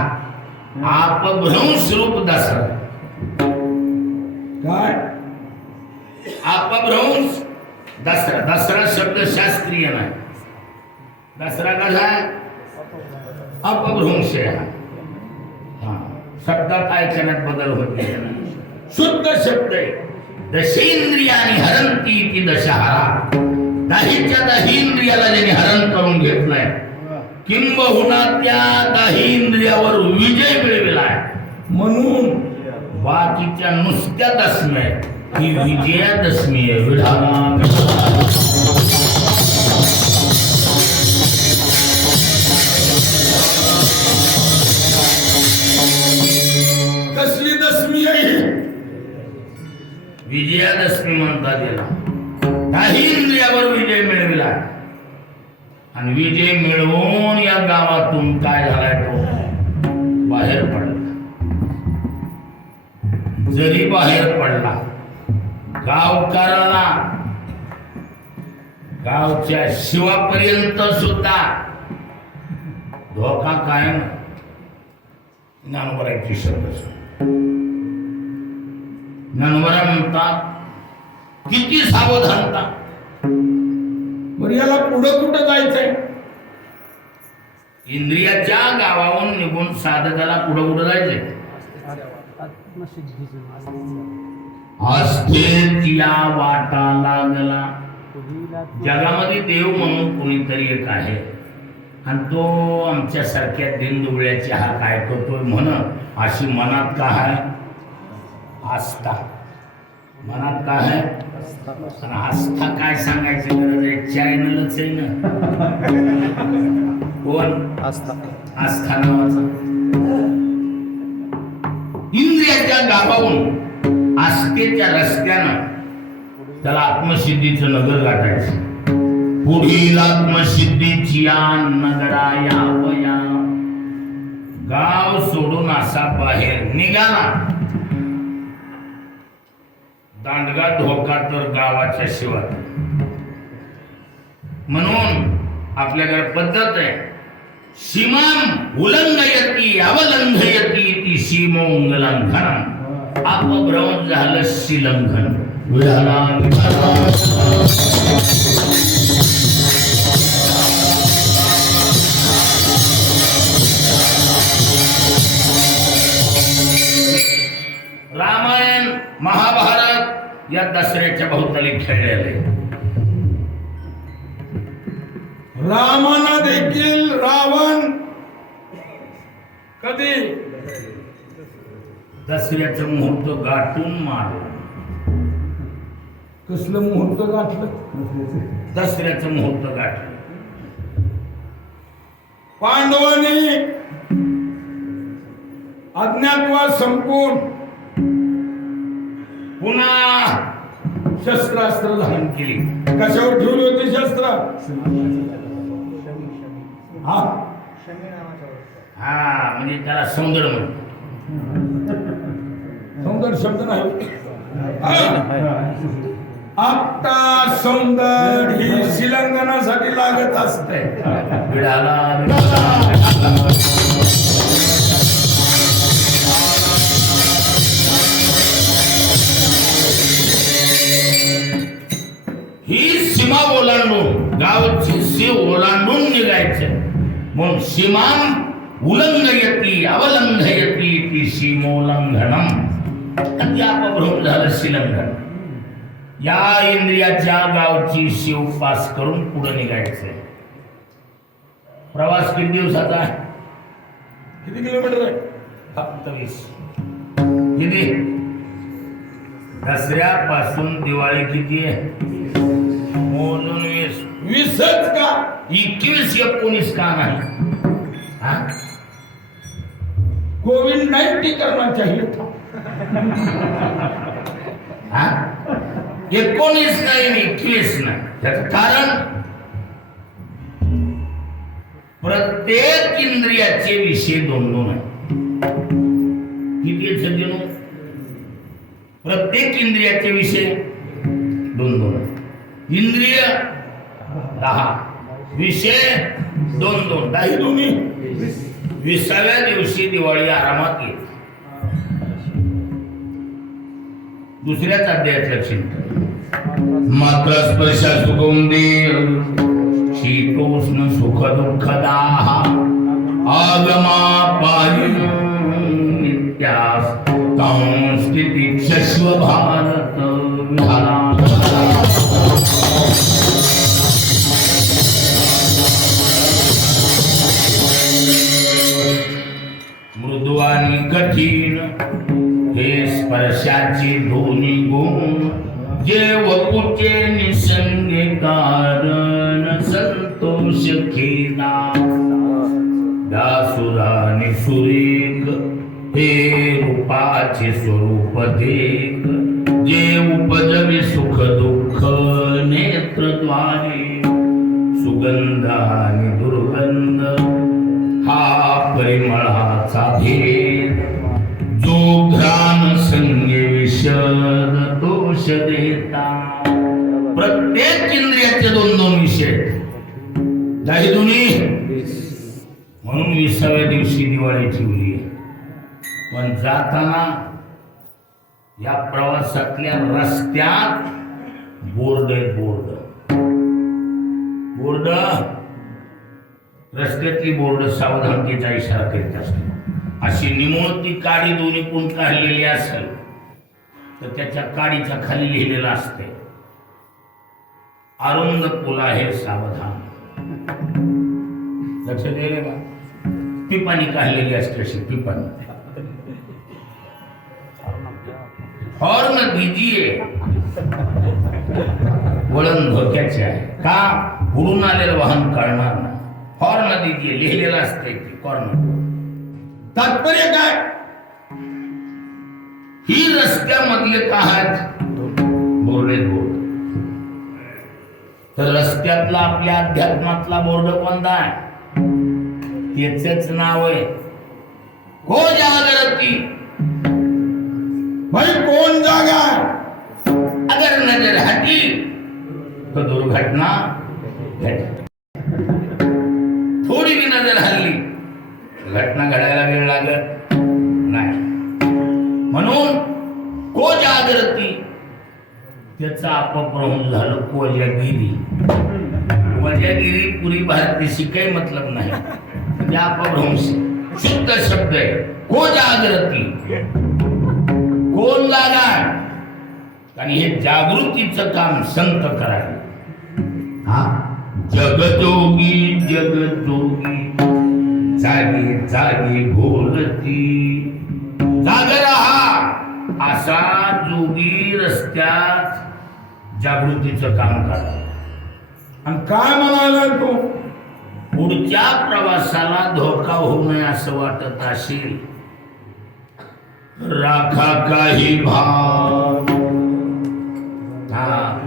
अपभ्रंश रूप दसरा. काय? अपभ्रंश दसरा. दसरा शब्द शास्त्रीय नाही. दसरा कसा आहे? अपभ्रंश आहे. शब्दात ऐकण्यात बदल होत नाही. शुद्ध शब्द आहे. दशेंद्रियानी हरंती ती दशहरा. दाही इंद्रियाला ज्याने हरण करून घेतलंय किंबहुना त्या दाही इंद्रियावर विजय मिळविलाय. म्हणून बाकीच्या नुसत्या दशम्या ही विजयादशमी आहे. विढाला कसली दशमी आहे? विजयादशमी म्हणतात याला. दाही इंद्रियावर विजय मिळविला आणि विजय मिळवून या गावातून काय झालाय? तो बाहेर पडला. जरी बाहेर पडला गावकऱ्याला गावच्या शिवापर्यंत सुद्धा धोका कायम. ज्ञानोबराची शब्द. ज्ञानोबरा म्हणतात किती सावधानता. बरं याला पुढं कुठं जायचंय? इंद्रियाच्या गावाहून निघून साधकाला पुढं कुठं जायचंय? अस्थिर या वाटा लागला. जगामध्ये देव म्हणून कोणीतरी एक आहे आणि तो आमच्यासारख्या दिनदुबळ्याची हा काय करतोय म्हण. अशी मनात का आहे? आस्था. मनात काय आहे? आणि आस्था काय सांगायची गरज आहे? चॅनलच आहे ना. कोण? आस्था नावाचा. इंद्रियाच्या गावाहून आस्थेच्या रस्त्यानं त्याला आत्मसिद्धीचं नगर गाठायचं. पुढील आत्मसिद्धीची या नगराया वया. गाव सोडून असा बाहेर निघाला. दांडगा धोका तर गावाच्या शिवात. म्हणून आपल्याकडे पद्धत आहे. सीमां उल्लंघयती अवलंघयती ती सीमोल्लंघन. अपभ्रंश झालं शीलंघन. रामायण महाभारत या दसऱ्याच्या भोवताली खेळलेले. रामाना देखील रावण कधी दसऱ्याचं मुहूर्त गाठून मारलं. कसलं मुहूर्त गाठलं? दसऱ्याचं मुहूर्त गाठलं. पांडवांनी अज्ञातवास संपून पुन्हा शस्त्रास्त्र धारण केली. कशावर ठेवली होती शस्त्र? हा हा म्हणजे त्याला सौंदर्य म्हणतात. सौंदर्य शब्द नाही. आता सौंदर्य ही शिलंगणासाठी लागत असते. विडाला ही सीमा ओलांडून गावची सीम ओलांडून निघायचं म्हणून सीमां उल्लंघयती अवलंघयती ती सीमोल्लंघनम. अति अपभ्रम झालं शिलंघन. या इंद्रियाच्या गावची शिव पास करून पुढे निघायचंय. प्रवास किती दिवसाचा आहे? किती किलोमीटर आहे? फक्त 20. किती? दसऱ्यापासून दिवाळी किती आहे? मोजून 20. 20च का? 21-19 का नाही? हा? कोविड-19 करना चाहिए था. हा? 19 नाही 21 नाही. त्याचं कारण प्रत्येक इंद्रियाचे विषय दोन आहेत. किती आहेत सज्जनो? प्रत्येक इंद्रियाचे विषय दोन आहेत. इंद्रिय 10, विषय 2. 10 दोन्ही 20व्या दिवशी दिवाळी आरामात येते. दुसऱ्याच अध्यायातलं चिंतन. मात्र स्पर्श सुगंधी शीतोष्ण सुख दुःखदाः आगमापायी नित्यास संस्थिती शश्व भारत विहारा. मृदू आणि कठीण हे स्पर्शाचे दोन्ही गुण. जे वपुचे निसंगे कारण संतोष खेदा. दासुराने सुरेख हे रूपाचे स्वरूप देख. जे उपजवे सुख दुःख नेत्रद्वारे. सुगंध आणि दुर्गंध हा परिमळाचा भेद. जो घ्राण संगे विषद दोष देता. प्रत्येक इंद्रियाचे 2 विषय. 10 दुनी म्हणून 20व्या दिवशी दिवाळी ठेवली. पण जाताना या प्रवासातल्या रस्त्यात बोर्ड आहे. बोर्ड रस्त्यातली बोर्ड सावधानतेचा इशारा करीत असते. अशी निमुळती काडी दोन्ही कोण काढलेली असेल तर त्याच्या काडीच्या खाली लिहिलेलं असते अरुंद पुल आहे सावधान. लक्षात येईल का? पिपाणी काढलेली असते अशी पिपाणी. हॉर्न दीजिए वळण धोक्याचे आहे. का? उडून आलेलं वाहन कळणार नाही. हॉर्न दीजिए लिहिलेलं असते कॉर्नर. तात्पर्य काय? ही रस्त्यामधले का आहेत? बोर्ड. तर रस्त्यातला आपल्या अध्यात्मातला बोर्ड कोणता आहे? त्याचंच नाव आहे को जागरती. भाई कोण जागा? अगर नजर हटी तो दुर्घटना घटी. थोडी भी नजर हल्ली घटना घडायला वेळ लागत नाही. म्हणून को जागृती त्याचा अपभ्रंश झालं कोजागिरी. कोजागिरी पुरी भारतीशी काही मतलब नाही. म्हणजे अपभ्रंश शुद्ध शब्द आहे. को जागृती कोण लागा. आणि हे जागृतीचं काम संत करायला. हा जगजोगी जगजोगी जागी जागी बोलती जाग रहा असा जोगी रस्त्यात जागृतीचं काम करा. आणि काय म्हणायला तू पुढच्या प्रवासाला धोका होऊ नये असं वाटत असेल राखा काही भाव.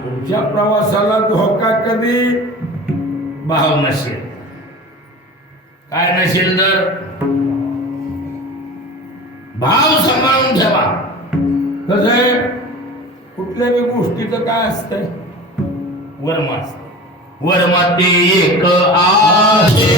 पुढच्या प्रवासाला धोका कधी भाव नसेल काय नसेल तर भाव सांभाळून ठेवा. कसं आहे कुठल्याही गोष्टीचं काय असतंय वर्मा वर्मा ते एक आहे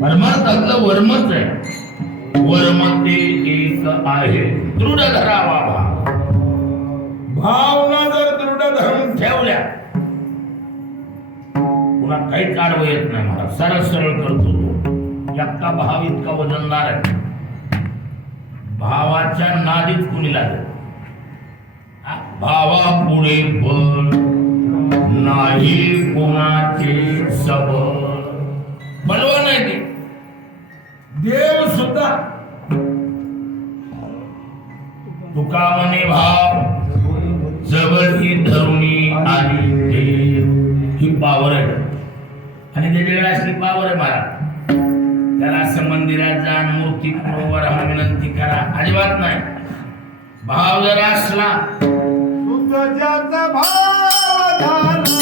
परमार्थातलं वर्मच आहे. वर्म ते एक आहे दृढ धरावा भाव. भावना जर दृढ धरून ठेवल्या पुन्हा काहीच आडवं येत नाही. मला सरळ सरळ करतो तो इतका भाव इतका वजनदार आहे. भावाच्या नादीत कुणी लागत भावा पुढे बळ नाही कोणाचे सबळ. बलवा नाही ते देव सुद्धा तुका म्हणे भाव जवळ ही धरुणी आणि देव ही पावर आहे. आणि त्याच्याकडे असली पावर आहे मला त्याला असं मंदिरात जा मूर्ती बरोबर राहून विनंती करा अजिबात नाही. भाव जर असला तुझ्याचा भाव झाला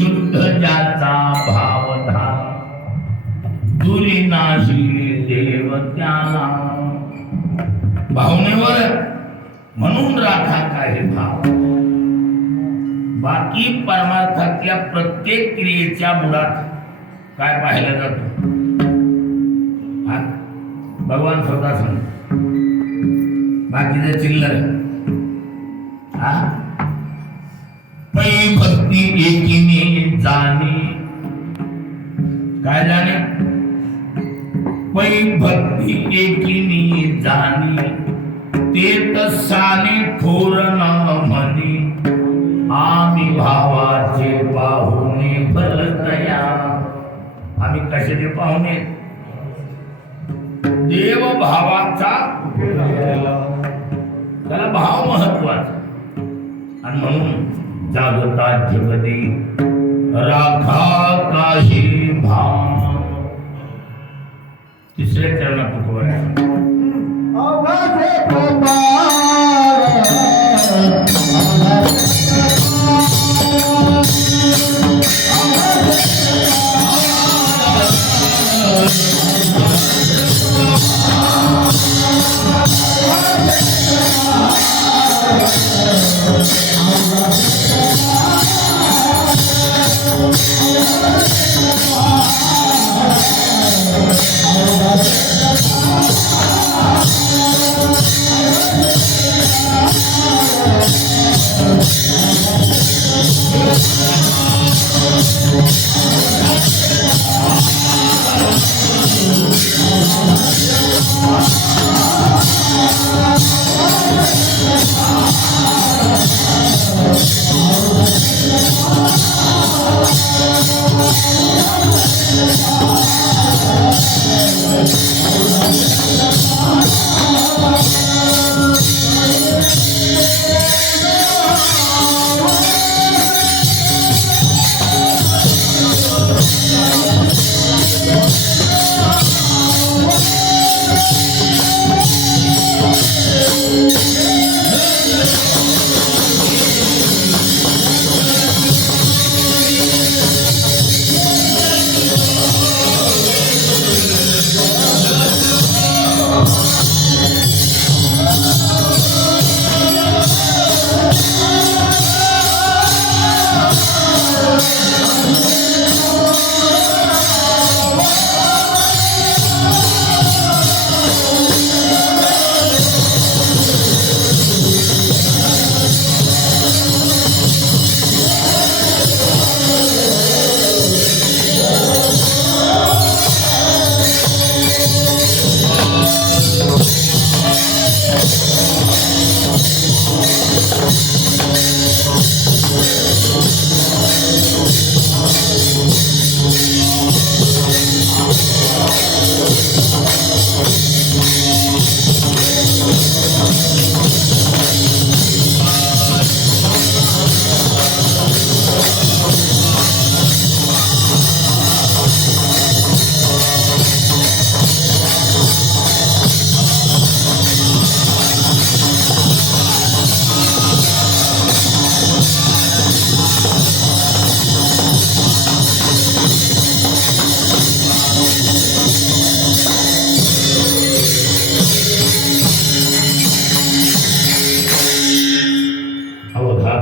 शुद्ध ज्याचा भाव धारा दुरी नाशी देव त्याला. भावनेवर म्हणून राखा काही भाव. बाकी परमार्थातल्या प्रत्येक क्रियेच्या मुळात काय पाहिलं जातं भगवान स्वतः सांग बाकीचे चिल्लर हा पै भक्ती एकीने जाणे. काय जाणे पै भक्ती एकीने जाणे ते तसाने थोर न म्हणे. आम्ही भावाचे पाहुणे भलतया. आम्ही आम्ही कशाचे पाहुणे? देव भावाचा, त्याला भाव महत्वाचा. आणि म्हणून जागता जगती राखा काही भाव. तिसऱ्या चरणात तुकोबा आहे.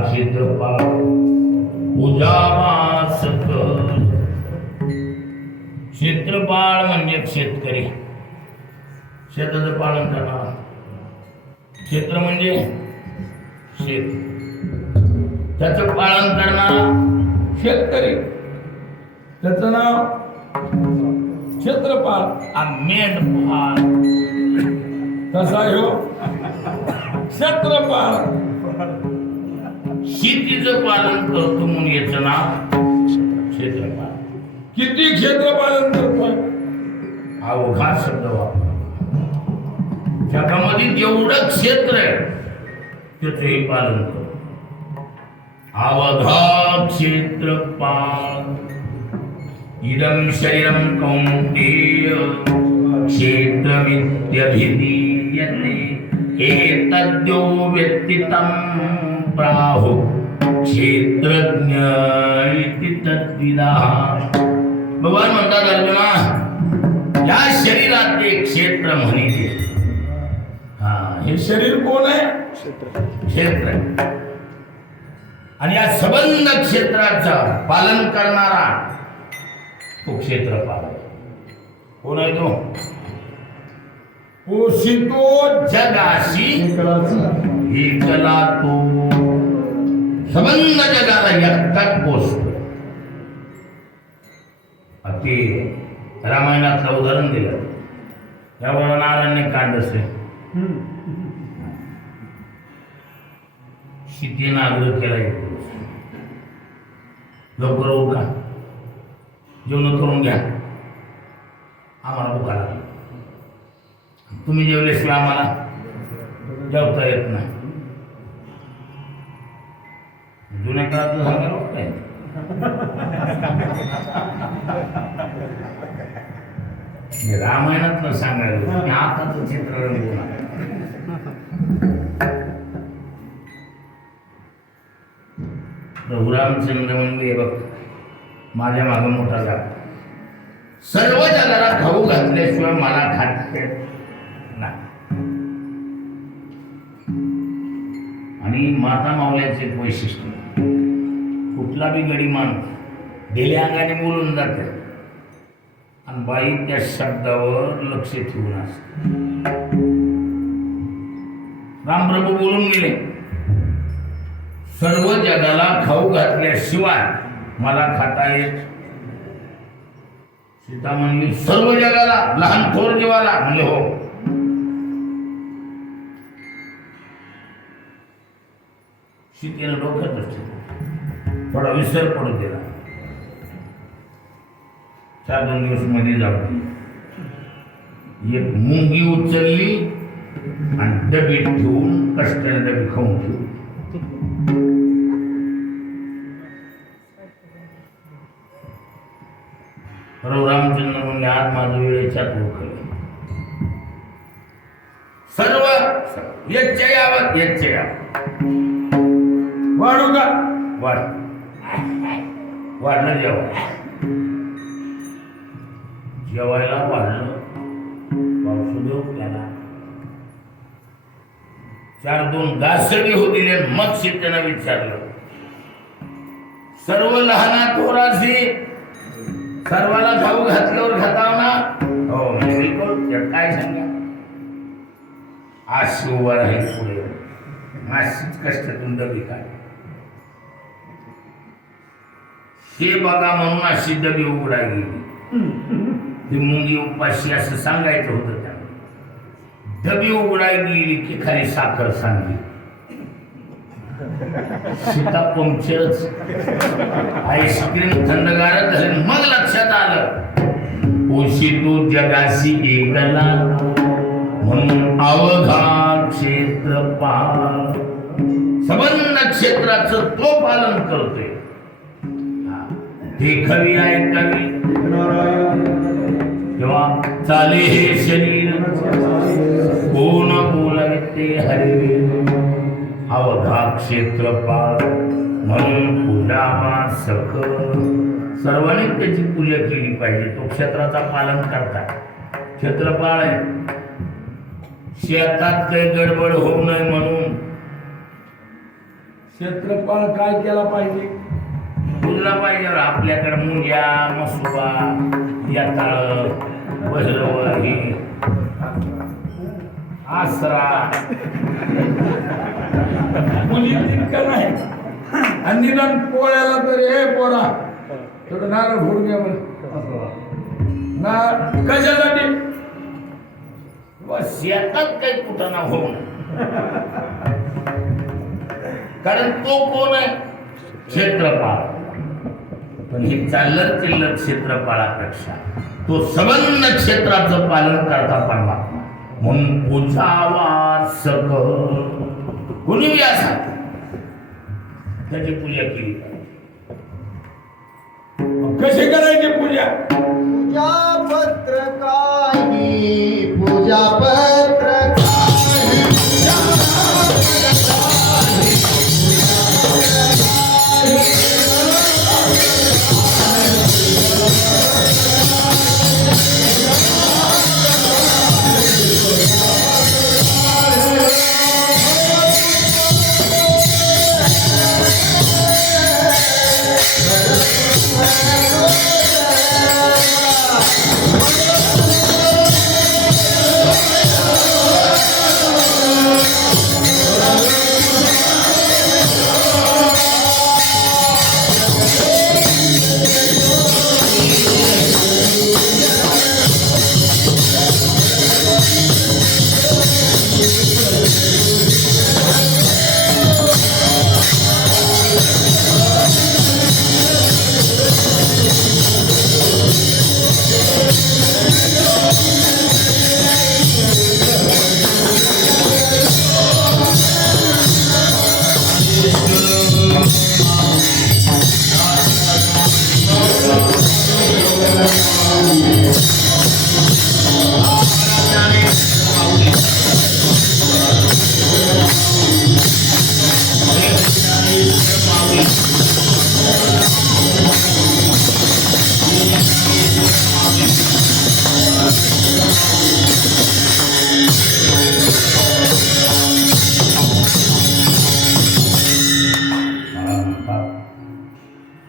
क्षेत्रपाल उजामास कर. क्षेत्रपाळ म्हणजे शेतकरी, शेताचं पालन करणारा. क्षेत्र म्हणजे शेत, त्याचं पालन करणारा शेतकरी, त्याचं नाव क्षेत्रपाल. मेंढपाळ कसा ह्यो क्षेत्रपाल. शेतीचं पालन करतो म्हणून याचं नाव क्षेत्रपाल. किती क्षेत्रपालन करतोय? अवघा शब्द वापर. जगामध्ये जेवढं क्षेत्र आहे त्याचंही पालन करतो. अवघा क्षेत्रपाल. इदं शरीरं कौन्तेय क्षेत्रमित्यभिधीयते एतद्यो व्यक्तितं प्राहु क्षेत्रज्ञ इति तद्विदः. भगवान म्हणतात अर्जुना, या शरीरात एक क्षेत्र म्हणीचे. हे शरीर कोण आहे? क्षेत्र. आणि या सबंध क्षेत्राचं पालन करणारा तो क्षेत्रपाल. कोण आहे तो? पोषितो जगाशी एकला तो. सबंध जगाला एकटाच पोषतो. ते रामायणातलं उदाहरण दिलं. त्यावेळेला नारायणने कांडसे सीतेनं आग्रह केला, लवकर उठा, जेवण करून घ्या, आम्हाला भुका लागली. तुम्ही जेवल्याशिवाय आम्हाला जेवता येत नाही. जुन्या काळात सांगायला होत काय रामायणातलं सांगायला की आताचं चित्र रंगवून आहे. प्रभू रामचंद्र म्हणजे बघ माझ्या मागं मोठा जात सर्व जगाला खाऊ घातल्याशिवाय मला खात नाही. आणि माता मावल्याचे एक वैशिष्ट्य कुठला बी गडी माणूस गेल्या अंगाने बोलून जाते आणि बाई त्या शब्दावर लक्ष ठेवून असते. रामप्रभू बोलून गेले सर्व जगाला खाऊ घातल्याशिवाय मला खाता येत. सीता म्हणली सर्व जगाला लहान थोर जीवाला म्हणजे हो. सीतेनं डोक्यातच ठेवलं थोडा विसर पडू दिला. 4-2 दिवस मध्ये जाऊ एक मुंगी उचलली आणि डबीत ठेवून कष्टाने डबी खाऊन ठेवली. प्रभू रामचंद्र म्हणले आज माझं वेळेच्या ओळखलं सर्व यच्चयावत यच्चया वाढू का वाढलं जेवायला वाढलं. पावसुदेव त्याला 4-2 घासडी हो दिले. मग सीतेनं विचारलं सर्व लहाना थोराशी सर्वाला खाऊ घातल्यावर खाताव ना. हो बिलकुल. काय सांगा आज उभा राहील पुढे अशीच कष्टातून डबी काय हे बघा म्हणून अशी डबी उघडा गेली. ती मुंगी उपाशी असं सांगायचं होतं त्यांना. डबी उघडाय गेली की खाली साखर सांगली. सीता पंक्चरच आईस्क्रीम थंडगार झाले. मग लक्षात आलं ओशी तू जगाशी एकला म्हणून अवघा क्षेत्रपाल सबंध क्षेत्राचं तो पालन करतोय. देखवी ऐकावी तेव्हा चाले हे शरीर कोण बोलावे ते हरवे. अवघा क्षेत्रपाल म्हणून पूजावा सख. सर्वांनी त्याची पूजा केली पाहिजे. तो क्षेत्राचा पालन करतात. क्षेत्रपाळ आहे. शेतात काही गडबड होऊ नये म्हणून क्षेत्रपाळ काय केला पाहिजे पूजला पाहिजे. आपल्याकडे मुंग्या मसुबा याताळ बहिरव हे आसरा मुली तितकं नाही. आणि निदान पोळ्याला तर हे पोरा थोडं नारळ फोडून घ्या ना. कशासाठी बस शेतात काही कुठं ना होऊ नये. कारण तो कोण आहे क्षेत्रपाळ. पण हे चाललं चिल्लर क्षेत्रपाळापेक्षा तो सबंध क्षेत्राचं पालन करता परमात्मा म्हणून पूजावा सख. कुणी असा त्याची पूजा केली कशी करायची पूजा. पूजा पत्र काही पूजा पत्र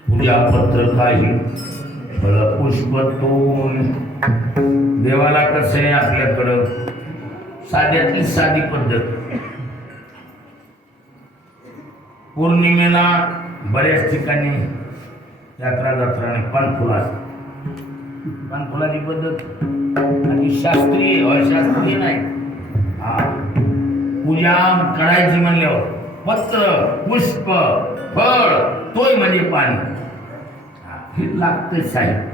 पूजा पत्र काही पुष्प तोन देवाला कसं आहे आपल्याकडं साध्यातली साधी पद्धत. पौर्णिमेला बऱ्याच ठिकाणी यात्रा जत्राने पानफुलं असतात. पानफुलाची पद्धत आणि शास्त्रीय अशास्त्रीय नाही. हा पूजा करायची म्हणल्यावर पत्र पुष्प फळ तोय म्हणजे पाणी हे लागतं साहित्य.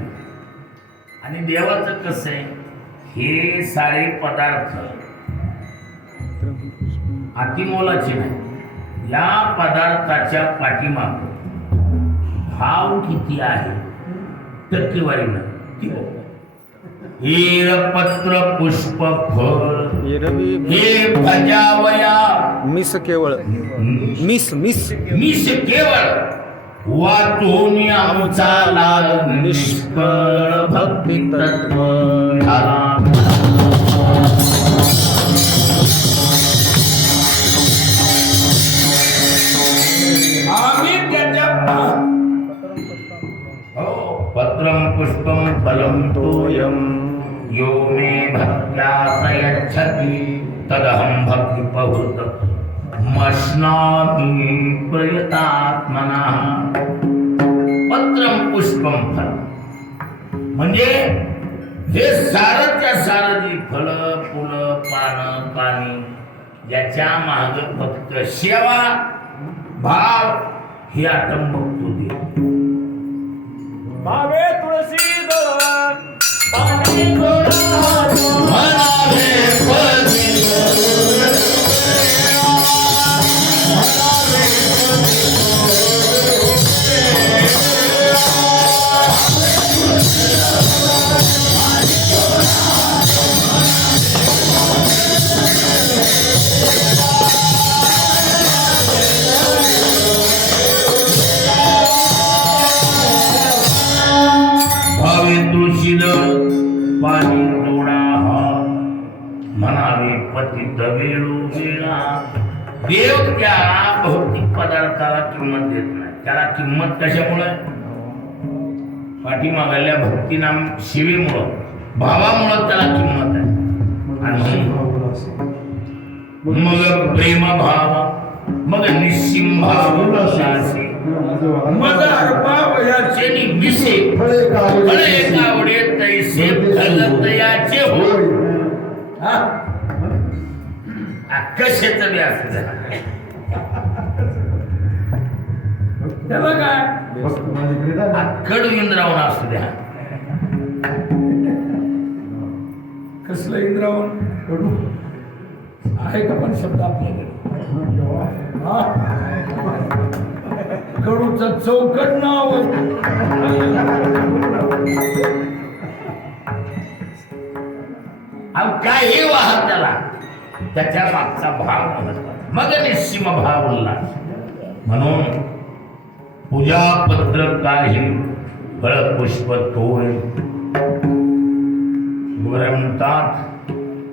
आणि देवाचं कसं आहे हे सारे पदार्थ अतिमोलाचे नाही. या पदार्थाच्या पाठीमाग भाव किती आहे टक्केवारीनं ती बघ. हे पत्र पुष्प फळ एरवी हे भजावया मिस केवळ मिस मिस मीच केवळ वाचून आमचा लाल निष्फळ भक्ती तत्व झाला. आम्ही त्याच्या हो पत्रं पुष्पं फलं तोयं यो मे भक्त्या प्रयच्छति तदहं भक्तिपहुत मश्नामि प्रयतात्मनः. पत्रं पुष्पं फलं म्हणजे हे सारच्या सार जी फळं फुलं पानं पाणी याच्या माग फक्त सेवा भाव हे आपण बघतो देव. भावे तुळशी दळ पाणी म्हणावे पदी भावे तुळशीद पाणी जोडा म्हणावे पतित वेळोवेळा. देव त्या भौतिक पदार्थाला किंमत देत नाही. त्याला किंमत कशामुळे पाठीमागल्या भक्तीनाम शिवेमुळं भावामुळं त्याला किंमत आहे. आणि मग प्रेम भाव मग निस्सिम भाव मग अर्भाव याचे निमिसे फळे कावडे तैसे फल तयाचे हो. कशाचं व्यास झालं त्याला काय कडू इंद्रावण असू द्या. कसलं इंद्रावण कडू आहे का पण शब्द आपल्याकडे हा? कडूचं चौकट नाव काही वाहत त्याला त्याच्या मागचा भाव महत्वाचा. मग निस्सीम भाव उल्हास. म्हणून पूजा पत्र काही फळ पुष्प तोय म्हणतात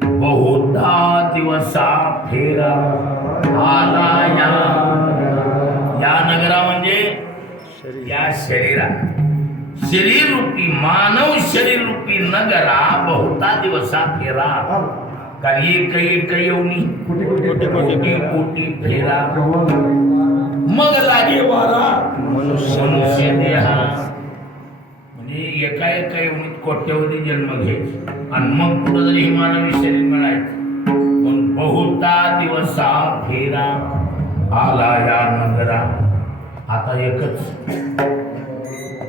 बहुधा दिवसा फेरा आला या नगरा म्हणजे या शरीरा शरीर रूपी मानव शरीर रूपी नगरा बहुता दिवसा फेरा. कारण एक येऊनी कोटी कोटी फेरा मग लागे वारा मनुष्य देहा. म्हणजे एका येऊनीत कोट्यवधी जन्म घ्यायचे आणि मग पुढे जरी हे मानवी शरीर मिळायचं. पण बहुता दिवसा फेरा आला या नगरा. आता एकच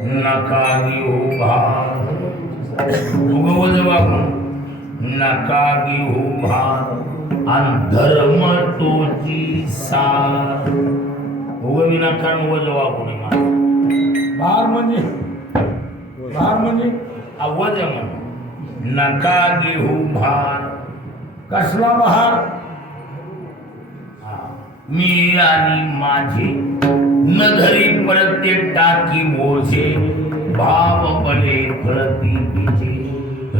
नका घेऊ भार उगवज वागून नका घेऊ भार आणि धर्म तोची सार. उगवी नका उगवज वागून भार म्हणजे अवध म्हण नका घेऊ भार. कसला बहार? मी आणि माझे न घरी परत टाकी मोजे भाव बळे फळती बीजे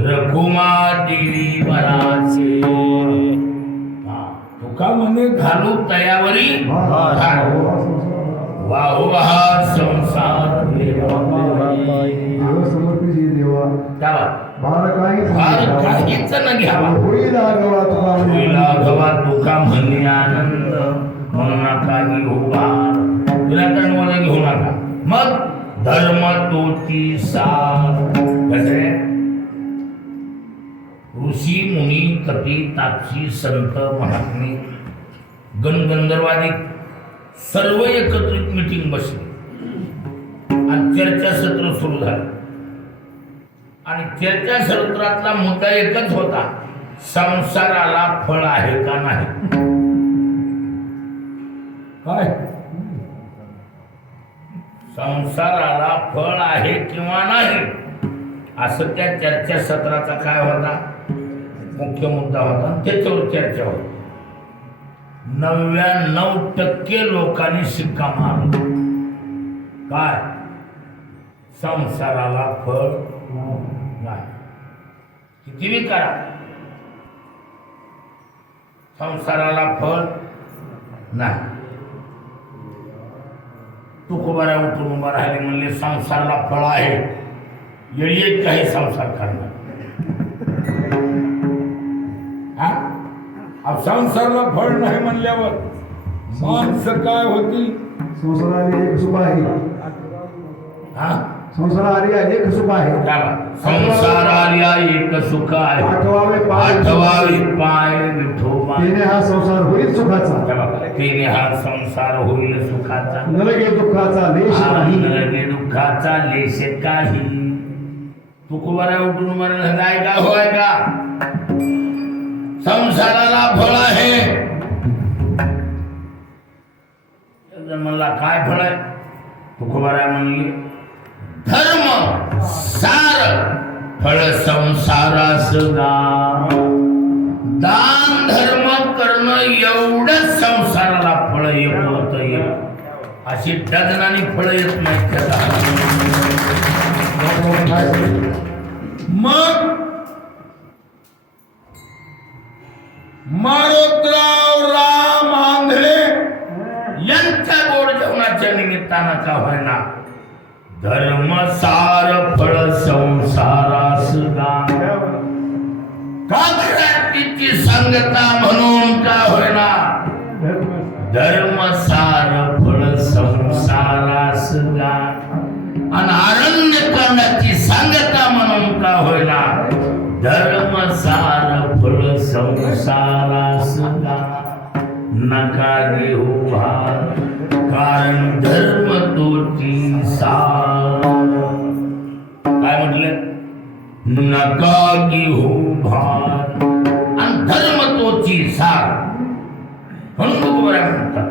रघुमा देवी वराचे. तुका म्हणे घालू तयावरी वाहू हा संसार देवा. समर्पित देवा त्यावा भार फार काहीच न घ्यावा. होईल आगवा तुका होईला गवा तुका म्हणे आनंद म्हणू नका घेऊ भार. विनाकारण घेऊ नका. मग धर्म तोची सार. कसे ऋषी मुनी कपी तापसी संत महात्मे गणगंधर्वादी सर्व एकत्रित मीटिंग बसली आणि चर्चासत्र सुरू झालं. आणि चर्चासत्रातला मुद्दा एकच होता, संसाराला फळ आहे का नाही. काय? संसाराला फळ आहे किंवा नाही असं त्या चर्चासत्राचा काय होता, मुख्य मुद्दा होता. त्याच्यावर चर्चा होती. 99% लोकांनी शिक्का मारला. काय? संसाराला फळ नाही. किती बी करा संसाराला फळ नाही. तुकोबारा उठून उभा राहिले म्हणले संसाराला फळ आहे. येळी काही संसार करणार. संसारला फळ नाही म्हणल्यावर माणसं काय होती? संसाराने एक सुख आहे. संसाराने एक सुख आहे. संसाराला एक सुख आहे. आठवावे पाय विठोबा. तिने हा संसार होईल सुखाचा. तिने हा संसार होईल सुखाचा. नरगे दुःखाचा लेश नाही. नरगे दुःखाचा लेश काही. तुकोबारा उठून उभा राहिला का होय का? संसाराला फळ आहे. म्हणला काय फळ आहे? तुकोबारा म्हणले धर्म सार फळ संसारास दान धर्म करणं एवढंच संसाराला फळ येत होतं. अशी डझनाने फळ येत नाहीत त्याला. मग मारोतराव राम आंधळे यांच्या गोड जेवणाच्या निमित्तानं का होईना धर्मसार फळ संसारास काकरातीची संगता म्हणून का होईना धर्मसार फळ संसारास आणि अरण्यकांडाची सांगता म्हणून का होईना धर्मसार फळ संसारास नका घेऊ भार. कारण धर्म तोची सार. काय म्हटलं? नका घेऊ भार आणि धर्म तोची सार. म्हणून तुकोबारा म्हणतात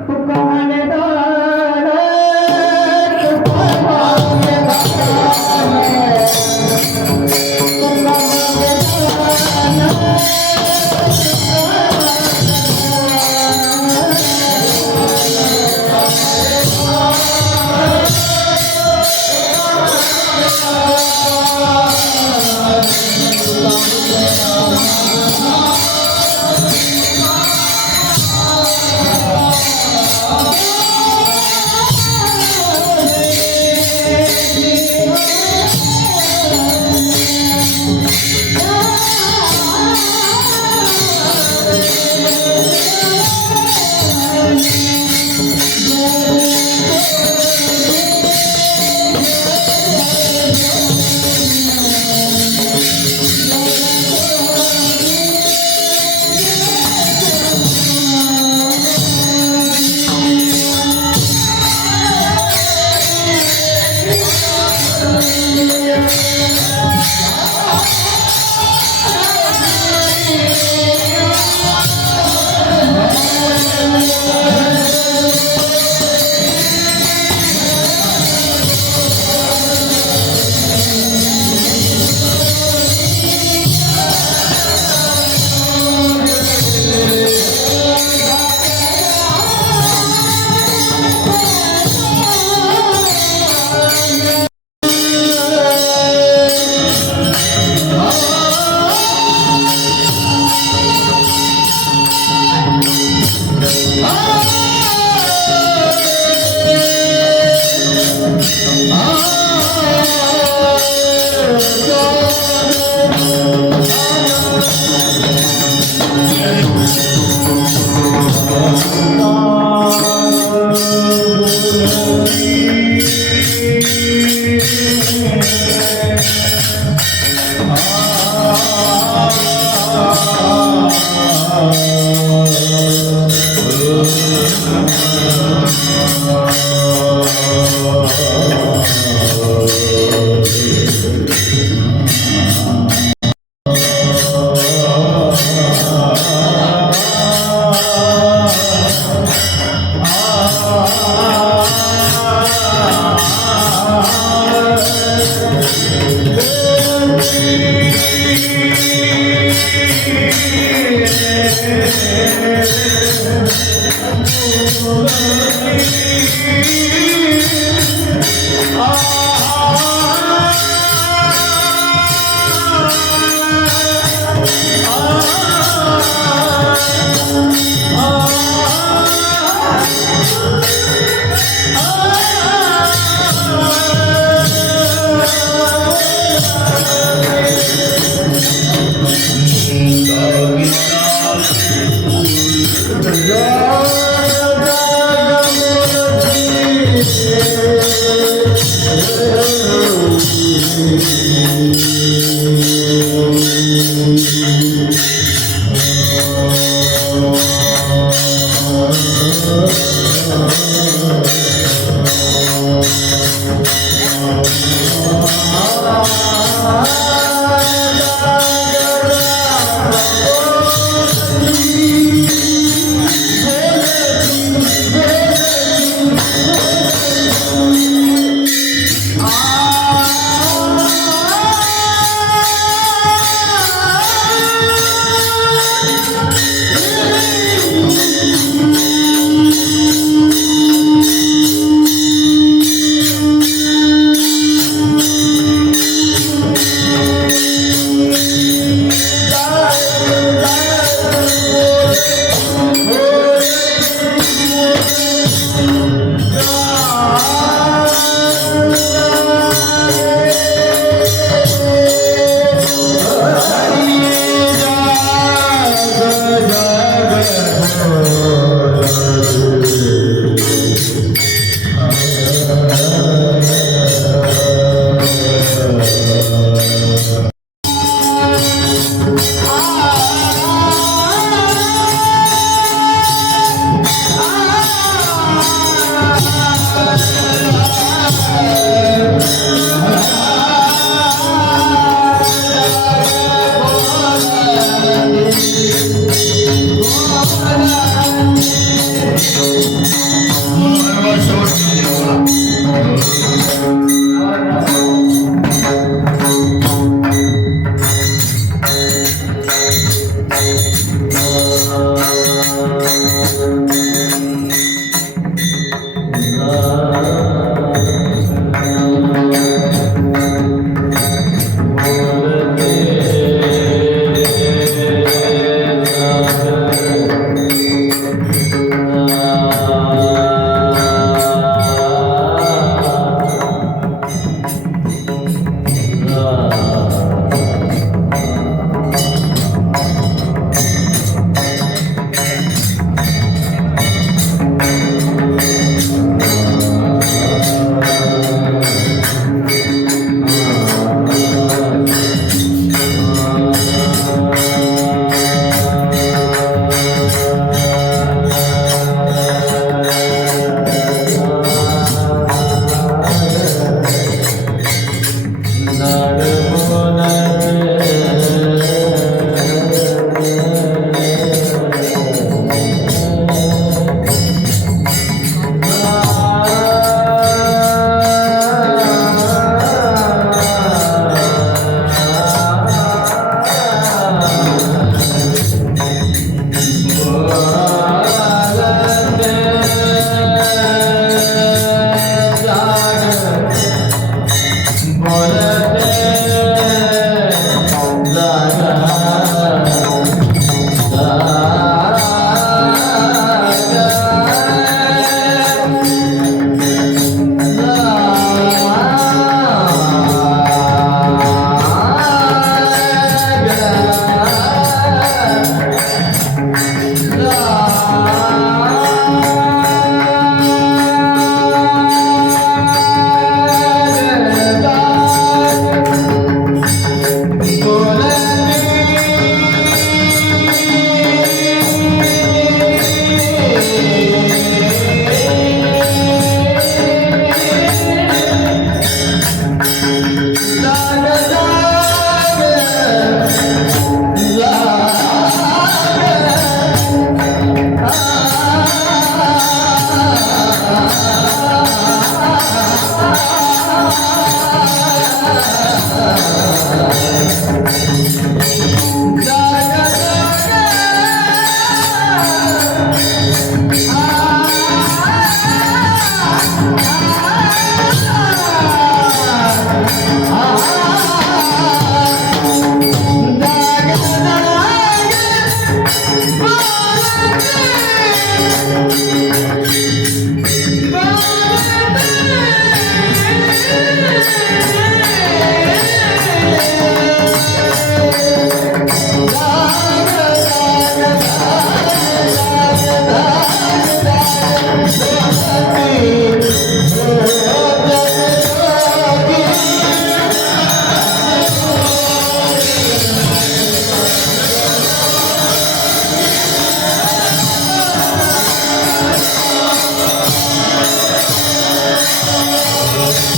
हो